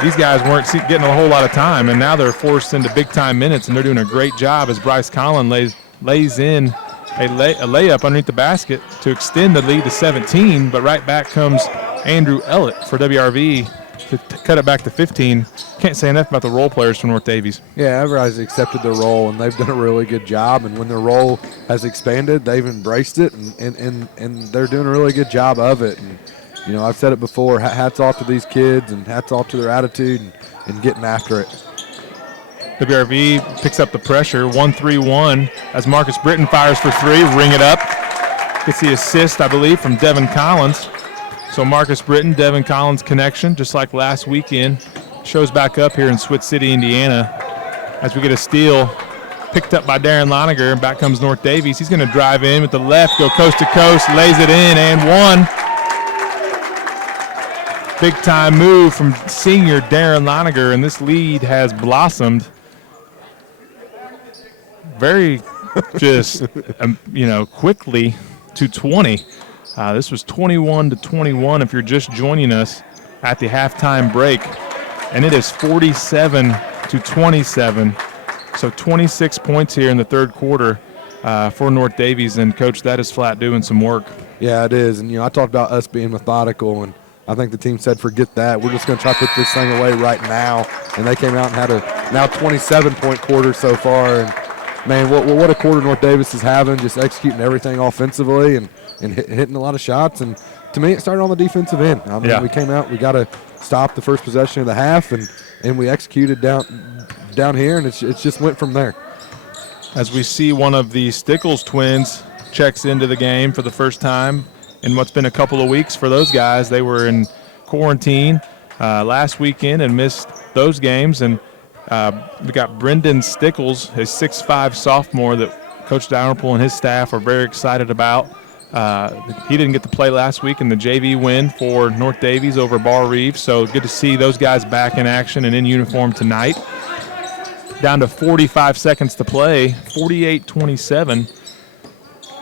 these guys weren't getting a whole lot of time, and now they're forced into big-time minutes, and they're doing a great job as Bryce Collins lays in a layup underneath the basket to extend the lead to 17, but right back comes Andrew Ellett for WRV to cut it back to 15. Can't say enough about the role players from North Daviess. Yeah, everybody's accepted their role, and they've done a really good job. And when their role has expanded, they've embraced it, and they're doing a really good job of it. And, you know, I've said it before, hats off to these kids and hats off to their attitude and getting after it. WRV picks up the pressure, 1-3-1, as Marcus Britton fires for three, ring it up. Gets the assist, I believe, from Devin Collins. So Marcus Britton, Devin Collins connection, just like last weekend, shows back up here in Switz City, Indiana, as we get a steal picked up by Darren Loninger, and back comes North Daviess. He's going to drive in with the left, go coast to coast, lays it in, and one. Big-time move from senior Darren Loninger, and this lead has blossomed very just, quickly to 20. This was 21-21 if you're just joining us at the halftime break. And it is 47-27. So 26 points here in the third quarter for North Daviess. And, Coach, that is flat doing some work. Yeah, it is. And, I talked about us being methodical, and I think the team said forget that. We're just going to try to put this thing away right now. And they came out and had a now 27-point quarter so far. And, man, what a quarter North Daviess is having, just executing everything offensively and hitting a lot of shots. And to me, it started on the defensive end. I mean, we came out, we got to stop the first possession of the half, and we executed down here, and it just went from there. As we see one of the Stickles twins checks into the game for the first time in what's been a couple of weeks for those guys. They were in quarantine last weekend and missed those games. And we got Brendan Stickles, a 6'5" sophomore that Coach Dalrymple and his staff are very excited about. He didn't get to play last week in the JV win for North Daviess over Bar Reeve, so good to see those guys back in action and in uniform tonight. Down to 45 seconds to play, 48-27.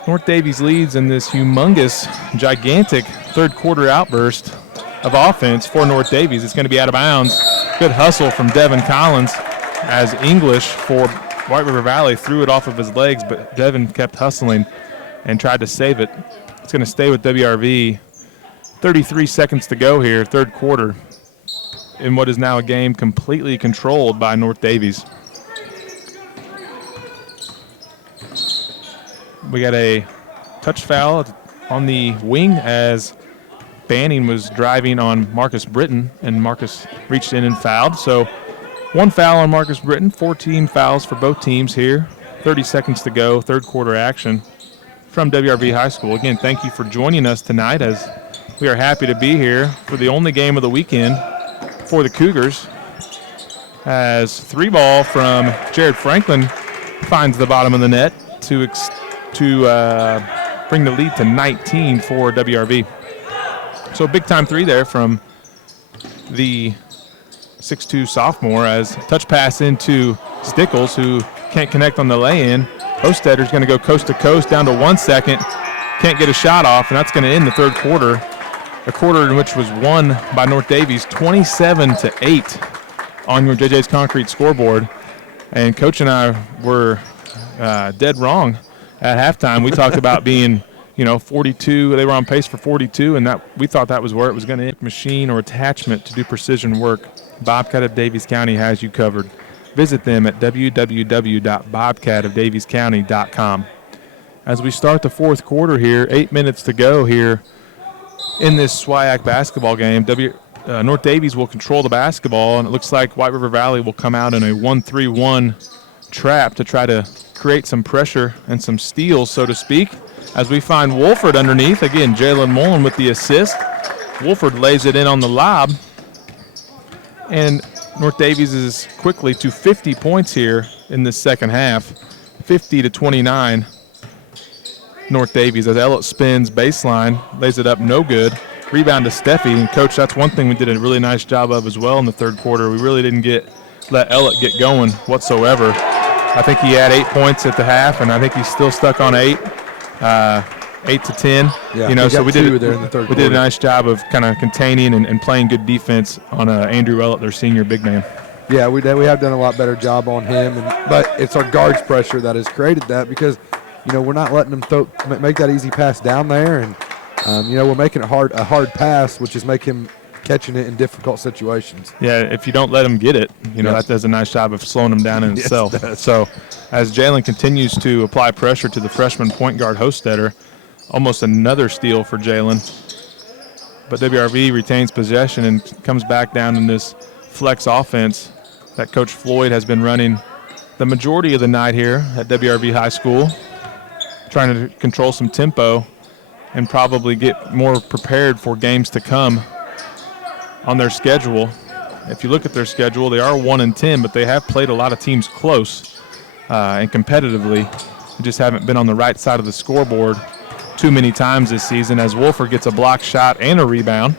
North Daviess leads in this humongous, gigantic third quarter outburst of offense for North Daviess. It's going to be out of bounds. Good hustle from Devin Collins as English for White River Valley threw it off of his legs, but Devin kept hustling and tried to save it. It's going to stay with WRV. 33 seconds to go here, third quarter, in what is now a game completely controlled by North Daviess. We got a touch foul on the wing as Banning was driving on Marcus Britton, and Marcus reached in and fouled. So one foul on Marcus Britton, 14 fouls for both teams here. 30 seconds to go, third quarter action from WRV High School. Again, thank you for joining us tonight, as we are happy to be here for the only game of the weekend for the Cougars, as three ball from Jared Franklin finds the bottom of the net to bring the lead to 19 for WRV. So big time three there from the 6'2" sophomore, as touch pass into Stickles, who can't connect on the lay-in. Hostetter's going to go coast to coast down to 1 second. Can't get a shot off, and that's going to end the third quarter. A quarter in which was won by North Daviess 27-8 on your JJ's Concrete scoreboard. And Coach and I were dead wrong at halftime. We talked about being, 42. They were on pace for 42, and that we thought that was where it was going to end. Machine or attachment to do precision work. Bobcat of Daviess County has you covered. Visit them at www.bobcatofdaviesscounty.com. As we start the fourth quarter here, 8 minutes to go here in this SWIAC basketball game. North Daviess will control the basketball, and it looks like White River Valley will come out in a 1-3-1 trap to try to create some pressure and some steals, so to speak, as we find Wolford underneath. Again, Jalen Mullen with the assist. Wolford lays it in on the lob, and North Daviess is quickly to 50 points here in this second half, 50-29. North Daviess as Ellett spins baseline, lays it up, no good. Rebound to Steffi, and Coach, that's one thing we did a really nice job of as well in the third quarter. We really didn't let Ellett get going whatsoever. I think he had 8 points at the half, and I think he's still stuck on 8. 8 to 10. Yeah, So we did there in the third we did a nice job of kind of containing and playing good defense on Andrew Ellett, their senior big man. Yeah, we have done a lot better job on him, but it's our guards pressure that has created that because, we're not letting them make that easy pass down there, and we're making it a hard pass, which is making him catching it in difficult situations. Yeah, if you don't let him get it, that does a nice job of slowing him down in itself. So as Jalen continues to apply pressure to the freshman point guard Hostetter, almost another steal for Jalen. But WRV retains possession and comes back down in this flex offense that Coach Floyd has been running the majority of the night here at WRV High School, trying to control some tempo and probably get more prepared for games to come on their schedule. If you look at their schedule, they are 1-10, but they have played a lot of teams close and competitively. They just haven't been on the right side of the scoreboard too many times this season, as Wolford gets a block shot and a rebound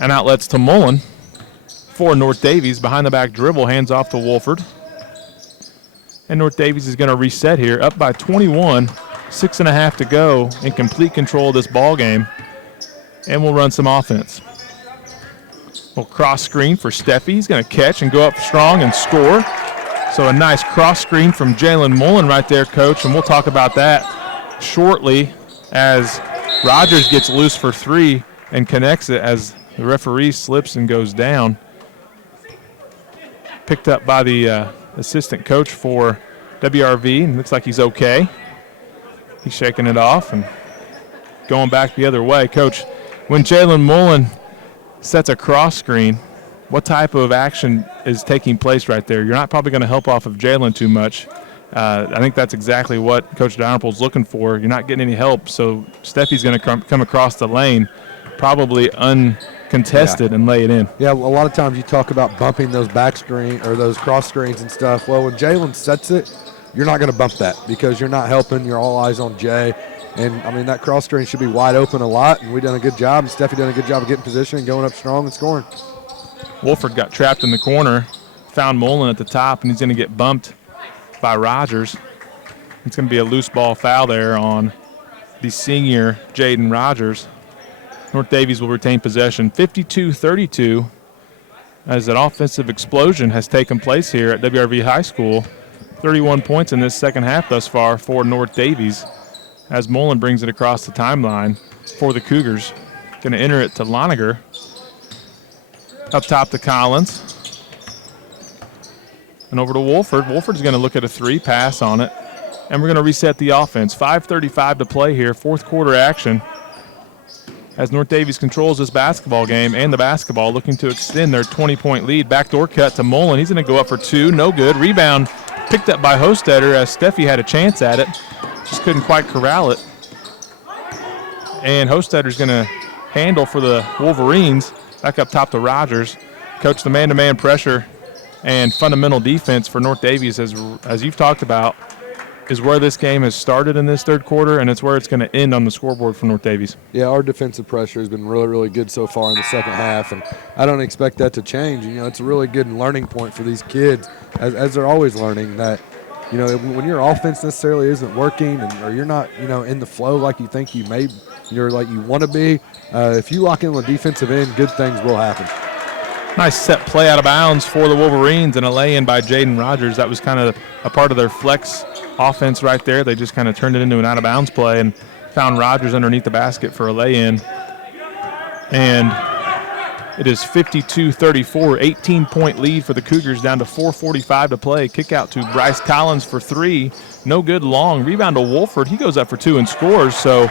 and outlets to Mullen for North Daviess. Behind the back dribble, hands off to Wolford. And North Daviess is going to reset here, up by 21, 6.5 to go, in complete control of this ball game, and we'll run some offense. We'll cross screen for Steffi. He's going to catch and go up strong and score. So a nice cross screen from Jalen Mullen right there, Coach, and we'll talk about that shortly as Rogers gets loose for three and connects it as the referee slips and goes down. Picked up by the assistant coach for WRV, and looks like he's okay. He's shaking it off and going back the other way. Coach, when Jalen Mullen sets a cross screen, what type of action is taking place right there? You're not probably going to help off of Jalen too much. I think that's exactly what Coach Dalrymple's looking for. You're not getting any help, so Steffi's going to come across the lane, probably uncontested, and lay it in. Yeah, a lot of times you talk about bumping those back screen or those cross screens and stuff. Well, when Jalen sets it, you're not going to bump that because you're not helping. You're all eyes on Jay. And, that cross screen should be wide open a lot, and we've done a good job, and Steffi done a good job of getting position and going up strong and scoring. Wolford got trapped in the corner, found Mullen at the top, and he's going to get bumped by Rogers. It's going to be a loose ball foul there on the senior Jaden Rogers. North Daviess will retain possession 52-32 as an offensive explosion has taken place here at WRV High School. 31 points in this second half thus far for North Daviess as Mullen brings it across the timeline for the Cougars. Going to enter it to Loniger. Up top to Collins. And over to Wolford. Wolford's going to look at a three, pass on it. And we're going to reset the offense. 5:35 to play here, fourth quarter action. As North Daviess controls this basketball game and the basketball, looking to extend their 20-point lead. Backdoor cut to Mullen. He's going to go up for two. No good. Rebound picked up by Hostetter as Steffi had a chance at it. Just couldn't quite corral it. And Hostetter's going to handle for the Wolverines. Back up top to Rogers. Coach, the man-to-man pressure and fundamental defense for North Daviess, as you've talked about, is where this game has started in this third quarter, and it's where it's going to end on the scoreboard for North Daviess. Yeah, our defensive pressure has been really, really good so far in the second half, and I don't expect that to change. It's a really good learning point for these kids, as they're always learning that, when your offense necessarily isn't working or you're not, in the flow like you think you may, like you want to be, if you lock in on the defensive end, good things will happen. Nice set play out of bounds for the Wolverines and a lay-in by Jaden Rogers. That was kind of a part of their flex offense right there. They just kind of turned it into an out-of-bounds play and found Rogers underneath the basket for a lay-in. And it is 52-34, 18-point lead for the Cougars, down to 4:45 to play. Kick out to Bryce Collins for three. No good long. Rebound to Wolford. He goes up for two and scores. So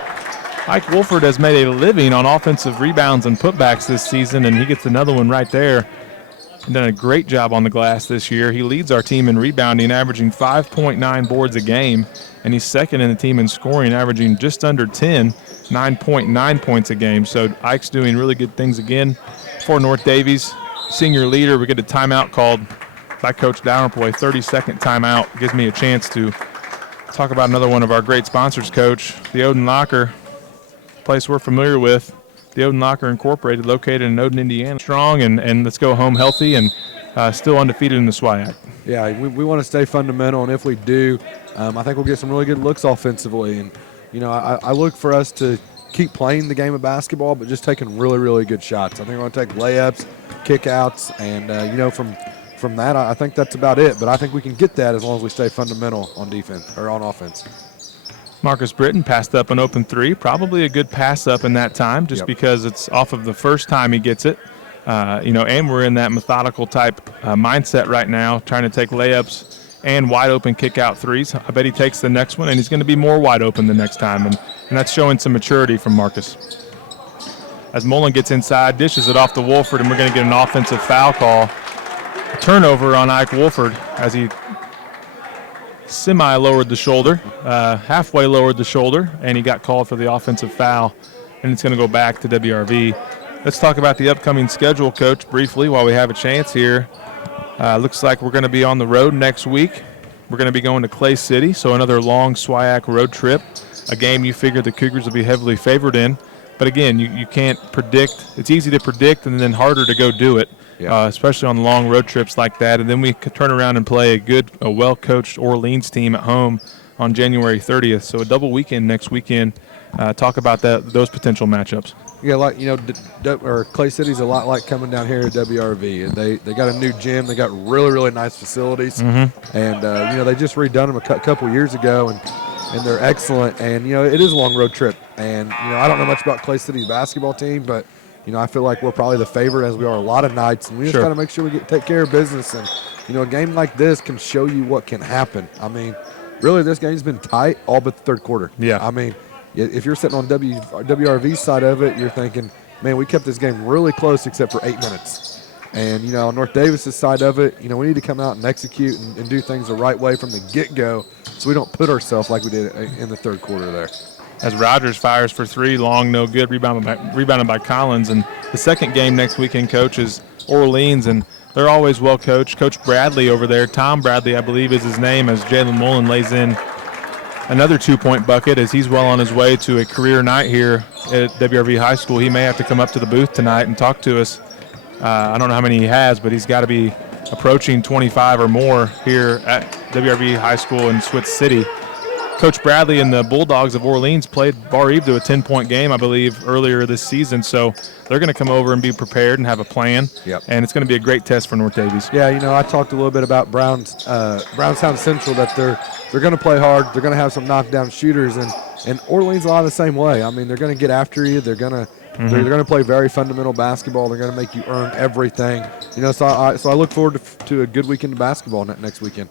Ike Wolford has made a living on offensive rebounds and putbacks this season, and he gets another one right there. And done a great job on the glass this year. He leads our team in rebounding, averaging 5.9 boards a game, and he's second in the team in scoring, averaging just under 10, 9.9 points a game. So Ike's doing really good things again for North Daviess. Senior leader, we get a timeout called by Coach Dalrymple, a 30-second timeout. Gives me a chance to talk about another one of our great sponsors, Coach, the Odin Locker, place we're familiar with. The Odin Locker Incorporated, located in Odin, Indiana. Strong, and let's go home healthy and still undefeated in the SWIAC. Yeah, we want to stay fundamental, and if we do, I think we'll get some really good looks offensively. And, I look for us to keep playing the game of basketball, but just taking really, really good shots. I think we're going to take layups, kickouts, and from that, I think that's about it. But I think we can get that as long as we stay fundamental on defense or on offense. Marcus Britton passed up an open three. Probably a good pass up in that time, just because it's off of the first time he gets it. And we're in that methodical type mindset right now, trying to take layups and wide open kick out threes. I bet he takes the next one, and he's going to be more wide open the next time, and that's showing some maturity from Marcus. As Mullen gets inside, dishes it off to Wolford, and we're going to get an offensive foul call. A turnover on Ike Wolford as he semi-lowered the shoulder, halfway lowered the shoulder, and he got called for the offensive foul, and it's going to go back to WRV. Let's talk about the upcoming schedule, Coach, briefly while we have a chance here. Looks like we're going to be on the road next week. We're going to be going to Clay City, so another long SWIAC road trip, a game you figure the Cougars will be heavily favored in. But, again, you can't predict. It's easy to predict and then harder to go do it. Especially on long road trips like that. And then we could turn around and play a well-coached Orleans team at home on January 30th. So a double weekend next weekend. Talk about those potential matchups. Yeah, Clay City's a lot like coming down here at WRV. They got a new gym. They got really, really nice facilities. And, they just redone them a couple years ago, and they're excellent. And, it is a long road trip. And, I don't know much about Clay City's basketball team, but – I feel like we're probably the favorite as we are a lot of nights, and we just got to make sure we take care of business. And, a game like this can show you what can happen. I mean, really, this game's been tight all but the third quarter. Yeah. I mean, if you're sitting on WRV's side of it, you're thinking, man, we kept this game really close except for 8 minutes. And, on North Daviess' side of it, we need to come out and execute and do things the right way from the get-go so we don't put ourselves like we did in the third quarter there. As Rogers fires for three, long, no good, rebounded by Collins. And the second game next weekend, Coach, is Orleans, and they're always well coached. Coach Bradley over there, Tom Bradley, I believe is his name, as Jalen Mullen lays in another 2-point bucket as he's well on his way to a career night here at WRV High School. He may have to come up to the booth tonight and talk to us. I don't know how many he has, but he's got to be approaching 25 or more here at WRV High School in Switz City. Coach Bradley and the Bulldogs of Orleans played Bar Eve to a 10-point game, I believe, earlier this season. So they're going to come over and be prepared and have a plan. And it's going to be a great test for North Daviess. Yeah, I talked a little bit about Brownstown Central, that they're going to play hard. They're going to have some knockdown shooters, and Orleans a lot of the same way. I mean, they're going to get after you. They're going to they're going to play very fundamental basketball. They're going to make you earn everything. So I look forward to a good weekend of basketball next weekend.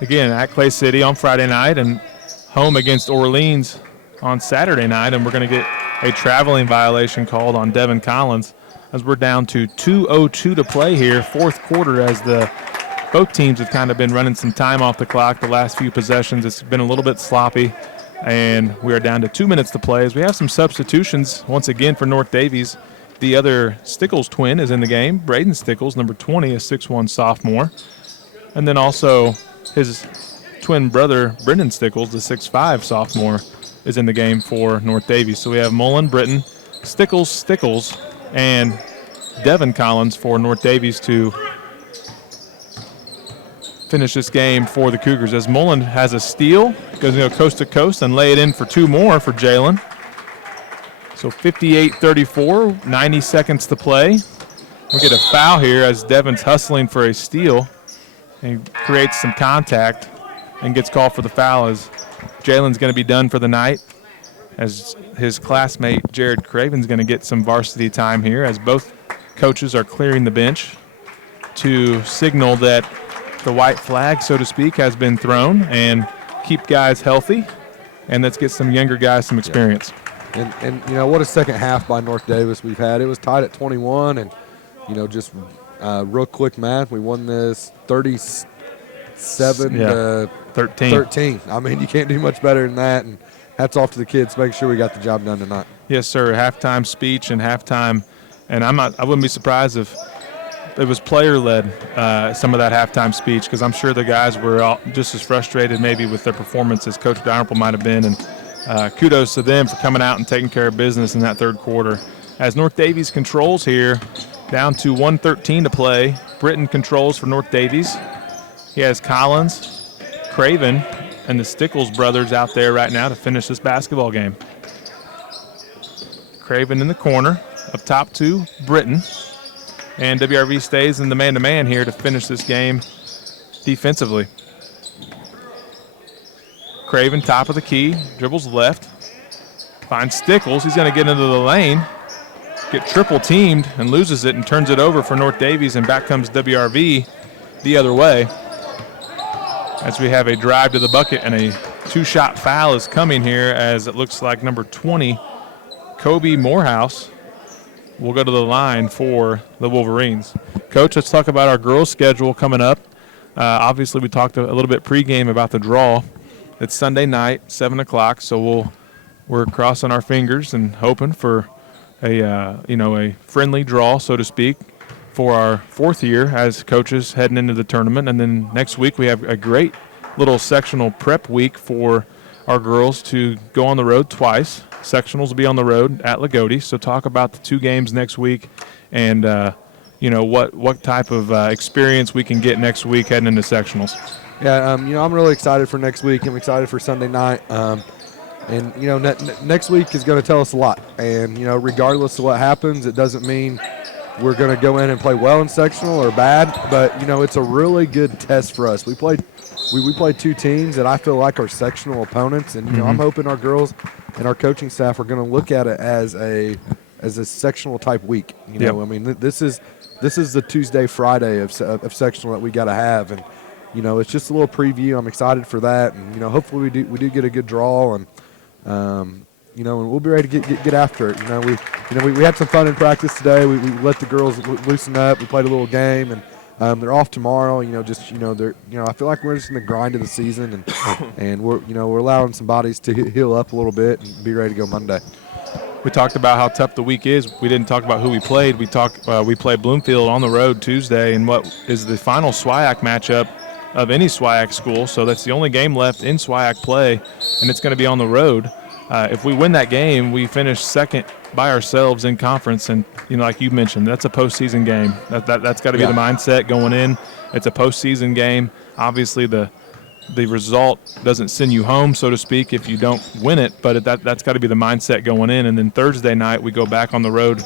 Again, at Clay City on Friday night, and home against Orleans on Saturday night, and we're going to get a traveling violation called on Devin Collins as we're down to 2:02 to play here, fourth quarter, as both teams have kind of been running some time off the clock the last few possessions. It's been a little bit sloppy, and we are down to 2 minutes to play as we have some substitutions once again for North Daviess. The other Stickles twin is in the game, Braden Stickles, number 20, a 6'1 sophomore, and then also his twin brother, Brendan Stickles, the 6'5 sophomore, is in the game for North Daviess. So we have Mullen, Britton, Stickles, and Devin Collins for North Daviess to finish this game for the Cougars. As Mullen has a steal, goes coast to coast and lay it in for two more for Jalen. So 58-34, 90 seconds to play. We get a foul here as Devin's hustling for a steal and creates some contact and gets called for the foul, as Jalen's going to be done for the night, as his classmate Jared Craven's going to get some varsity time here, as both coaches are clearing the bench to signal that the white flag, so to speak, has been thrown and keep guys healthy, and let's get some younger guys some experience. And what a second half by North Daviess we've had. It was tied at 21, and just real quick math, we won this 37 to 13. I mean, you can't do much better than that, and hats off to the kids. Make sure we got the job done tonight. Yes, sir. Halftime speech and halftime, and I wouldn't be surprised if it was player-led, some of that halftime speech, because I'm sure the guys were all just as frustrated maybe with their performance as Coach Dalrymple might have been, and kudos to them for coming out and taking care of business in that third quarter. As North Daviess controls here, down to 1:13 to play. Britton controls for North Daviess. He has Collins, Craven, and the Stickles brothers out there right now to finish this basketball game. Craven in the corner, up top to Britton. And WRV stays in the man-to-man here to finish this game defensively. Craven, top of the key, dribbles left. Finds Stickles. He's going to get into the lane, get triple teamed, and loses it and turns it over for North Daviess, and back comes WRV the other way. As we have a drive to the bucket and a two-shot foul is coming here, as it looks like number 20, Kobe Morehouse, will go to the line for the Wolverines. Coach, let's talk about our girls' schedule coming up. Obviously, we talked a little bit pregame about the draw. It's Sunday night, 7 o'clock, so we're crossing our fingers and hoping for a friendly draw, so to speak, for our fourth year as coaches heading into the tournament. And then next week we have a great little sectional prep week for our girls to go on the road twice. Sectionals will be on the road at Lagodi. So talk about the two games next week and, what type of experience we can get next week heading into sectionals. Yeah, I'm really excited for next week. I'm excited for Sunday night. Next week is going to tell us a lot. And, regardless of what happens, it doesn't mean we're going to go in and play well in sectional or bad. But, it's a really good test for us. We played two teams that I feel like are sectional opponents. And, I'm hoping our girls and our coaching staff are going to look at it as a sectional type week. This is the Tuesday, Friday of sectional that we got to have. And, it's just a little preview. I'm excited for that. And, hopefully we do get a good draw. And, and we'll be ready to get after it. We had some fun in practice today. We let the girls loosen up. We played a little game, and they're off tomorrow. I feel like we're just in the grind of the season, and we're allowing some bodies to heal up a little bit and be ready to go Monday. We talked about how tough the week is. We didn't talk about who we played. We played Bloomfield on the road Tuesday in what is the final SWIAC matchup of any SWIAC school. So that's the only game left in SWIAC play, and it's going to be on the road. If we win that game, we finish second by ourselves in conference. And, like you mentioned, that's a postseason game. That's got to be the mindset going in. It's a postseason game. Obviously, the result doesn't send you home, so to speak, if you don't win it. But that's got to be the mindset going in. And then Thursday night, we go back on the road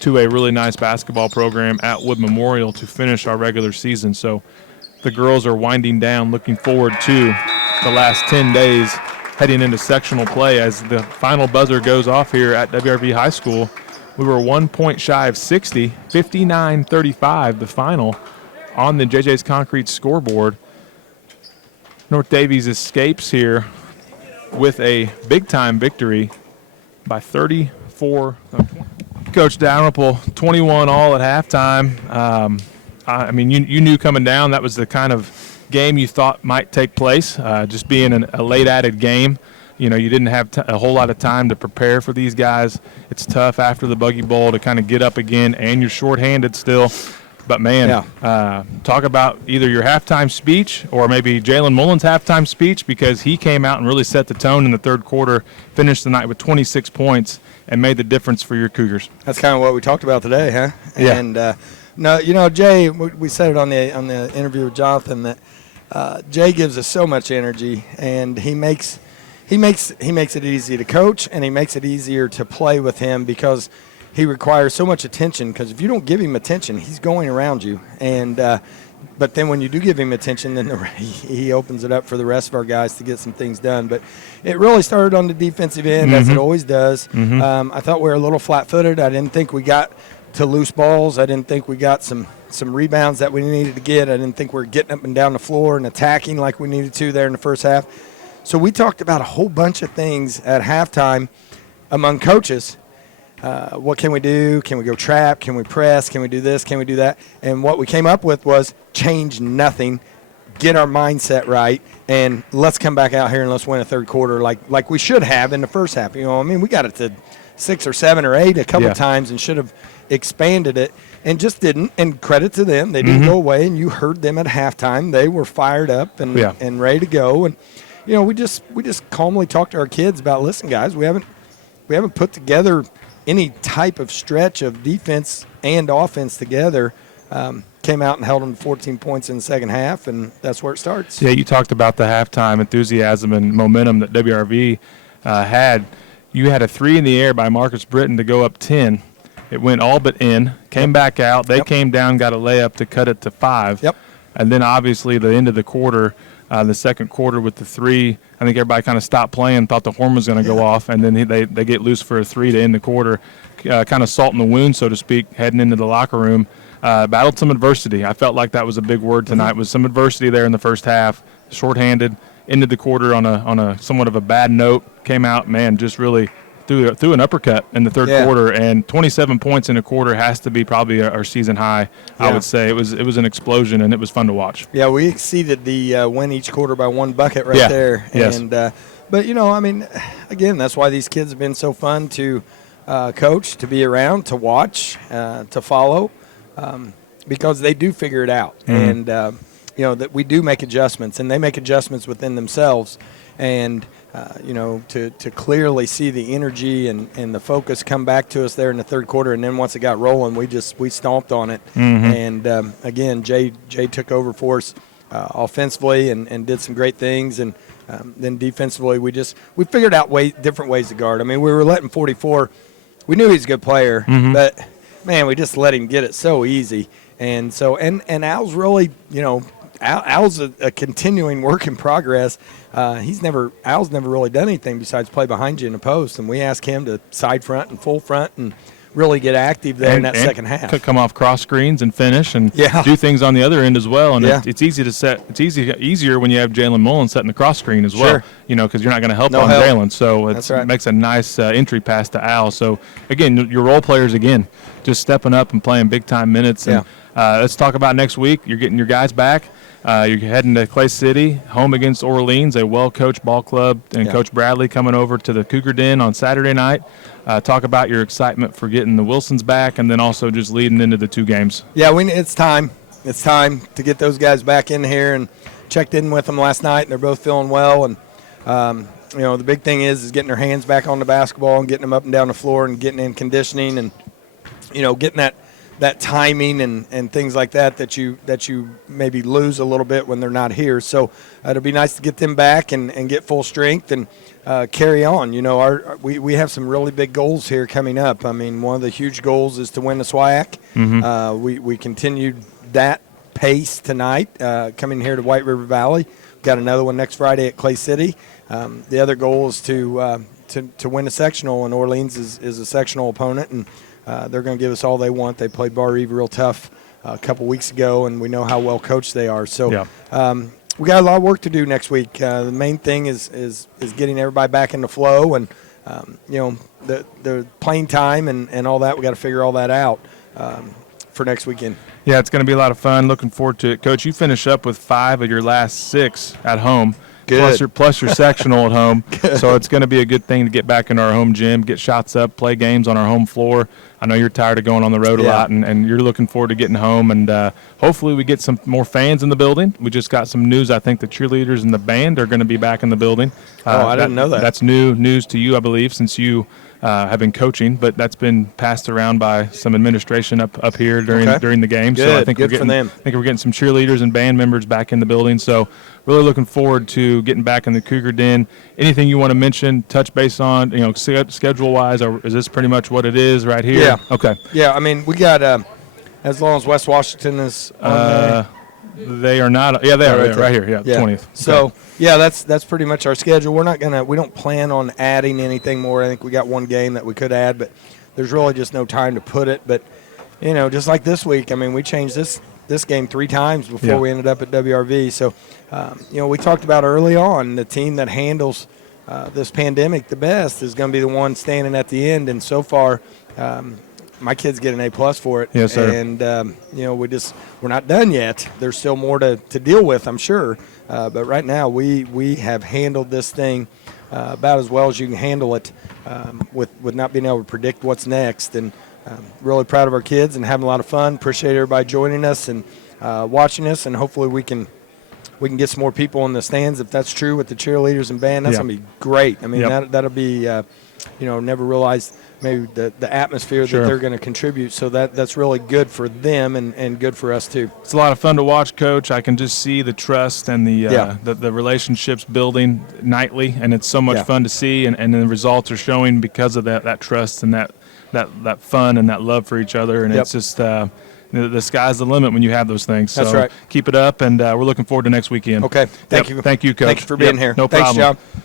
to a really nice basketball program at Wood Memorial to finish our regular season. So the girls are winding down, looking forward to the last 10 days heading into sectional play as the final buzzer goes off here at WRV High School. We were 1 point shy of 60, 59-35 the final on the JJ's Concrete scoreboard. North Daviess escapes here with a big-time victory by 34. Coach Dalrymple, 21 all at halftime. You knew coming down that was the kind of game you thought might take place, just being a late added game. You didn't have a whole lot of time to prepare for these guys. It's tough after the Buggy Bowl to kind of get up again, and you're shorthanded still. But, man, talk about either your halftime speech or maybe Jalen Mullen's halftime speech, because he came out and really set the tone in the third quarter, finished the night with 26 points, and made the difference for your Cougars. That's kind of what we talked about today, huh? Yeah. And, no, Jay, we said it on the interview with Jonathan that Jay gives us so much energy, and he makes it easy to coach, and he makes it easier to play with him because he requires so much attention. Because if you don't give him attention, he's going around you, and but then when you do give him attention, then he opens it up for the rest of our guys to get some things done. But it really started on the defensive end, as it always does. I thought we were a little flat-footed. I didn't think we got to loose balls. I didn't think we got some rebounds that we needed to get. I didn't think we were getting up and down the floor and attacking like we needed to there in the first half. So we talked about a whole bunch of things at halftime among coaches. What can we do? Can we go trap? Can we press? Can we do this? Can we do that? And what we came up with was change nothing, get our mindset right, and let's come back out here and let's win a third quarter like we should have in the first half. We got it to 6 or 7 or 8 a couple times and should have expanded it and just didn't. And credit to them, they didn't go away, and you heard them at halftime. They were fired up and ready to go. And we just calmly talked to our kids about, listen, guys, we haven't put together any type of stretch of defense and offense together. came out and held them to 14 points in the second half, and that's where it starts. Yeah, you talked about the halftime enthusiasm and momentum that WRV had. You had a 3 in the air by Marcus Britton to go up 10. It went all but in, came back out. They came down, got a layup to cut it to 5. Yep. And then obviously the end of the quarter, the second quarter with the 3, I think everybody kind of stopped playing, thought the horn was going to go off, and then they get loose for a 3 to end the quarter, kind of salt in the wound, so to speak, heading into the locker room. Battled some adversity. I felt like that was a big word tonight. Was some adversity there in the first half, shorthanded, ended the quarter on a somewhat of a bad note, came out, man, just really threw an uppercut in the third quarter, and 27 points in a quarter has to be probably our season high. I would say it was an explosion, and it was fun to watch. Yeah, we exceeded the win each quarter by 1 bucket right there. Yes. And but I mean, again, that's why these kids have been so fun to coach, to be around, to watch, to follow, because they do figure it out, and that we do make adjustments, and they make adjustments within themselves, and. To clearly see the energy and the focus come back to us there in the third quarter, and then once it got rolling, we stomped on it. And again, Jay took over for us offensively and did some great things, and then defensively we figured out different ways to guard. I mean, we were letting 44. We knew he's a good player, but man, we just let him get it so easy, and so and Al's really Al's a continuing work in progress. Al's never really done anything besides play behind you in the post, and we ask him to side front and full front and really get active there in that second half. Come off cross screens and finish and do things on the other end as well. And it's easy to set. It's easier when you have Jalen Mullen setting the cross screen as well. Because you're not going to help on Jalen. So it makes a nice entry pass to Al. So again, your role players just stepping up and playing big time minutes. And let's talk about next week. You're getting your guys back. You're heading to Clay City, home against Orleans, a well-coached ball club, and Coach Bradley coming over to the Cougar Den on Saturday night. Talk about your excitement for getting the Wilsons back, and then also just leading into the 2 games. Yeah, it's time. It's time to get those guys back in here, and checked in with them last night, and they're both feeling well. And the big thing is getting their hands back on the basketball and getting them up and down the floor and getting in conditioning, and getting that timing and things like that you maybe lose a little bit when they're not here. So it'll be nice to get them back and get full strength and carry on. We have some really big goals here coming up. I mean, one of the huge goals is to win the SWIAC. We continued that pace tonight, coming here to White River Valley. Got another one next Friday at Clay City. The other goal is to win a sectional, and Orleans is a sectional opponent, and they're going to give us all they want. They played Bar Eve real tough a couple weeks ago, and we know how well coached they are. So we got a lot of work to do next week. The main thing is getting everybody back in the flow, and the playing time and all that. We got to figure all that out for next weekend. Yeah, it's going to be a lot of fun. Looking forward to it, Coach. You finish up with 5 of your last 6 at home. Good. Plus your sectional at home. So it's going to be a good thing to get back in our home gym, get shots up, play games on our home floor. I know you're tired of going on the road a lot, and you're looking forward to getting home. And hopefully we get some more fans in the building. We just got some news. I think the cheerleaders and the band are going to be back in the building. I didn't know that. That's new news to you, I believe, since you have been coaching, but that's been passed around by some administration up here during the game. Good. So I think Good for them. I think we're getting some cheerleaders and band members back in the building. So really looking forward to getting back in the Cougar Den. Anything you want to mention, touch base on, schedule-wise, or is this pretty much what it is right here? Yeah. Okay. Yeah, I mean, we got as long as West Washington is on there. They are not. Yeah, they are right here. Yeah, 20th. So that's pretty much our schedule. We don't plan on adding anything more. I think we got one game that we could add, but there's really just no time to put it. But just like this week, I mean, we changed this game 3 times before we ended up at WRV. So we talked about early on the team that handles this pandemic the best is going to be the one standing at the end, and so far. My kids get an A+ for it. Yes, sir. And, we're not done yet. There's still more to deal with, I'm sure. But right now we have handled this thing about as well as you can handle it with not being able to predict what's next. And really proud of our kids and having a lot of fun. Appreciate everybody joining us and watching us. And hopefully we can we can get some more people in the stands. If that's true with the cheerleaders and band, that's Yeah. going to be great. I mean, Yep. that'll be, never realized maybe the atmosphere Sure. that they're going to contribute. So that's really good for them and good for us too. It's a lot of fun to watch, Coach. I can just see the trust and the Yeah. the relationships building nightly, and it's so much Yeah. fun to see. And the results are showing because of that trust and that fun and that love for each other. And Yep. it's just the sky's the limit when you have those things. That's So right. keep it up, and we're looking forward to next weekend. Okay. Thank Yep. you. Thank you, Coach. Thank you for being Yep. here. No Thanks, problem. John.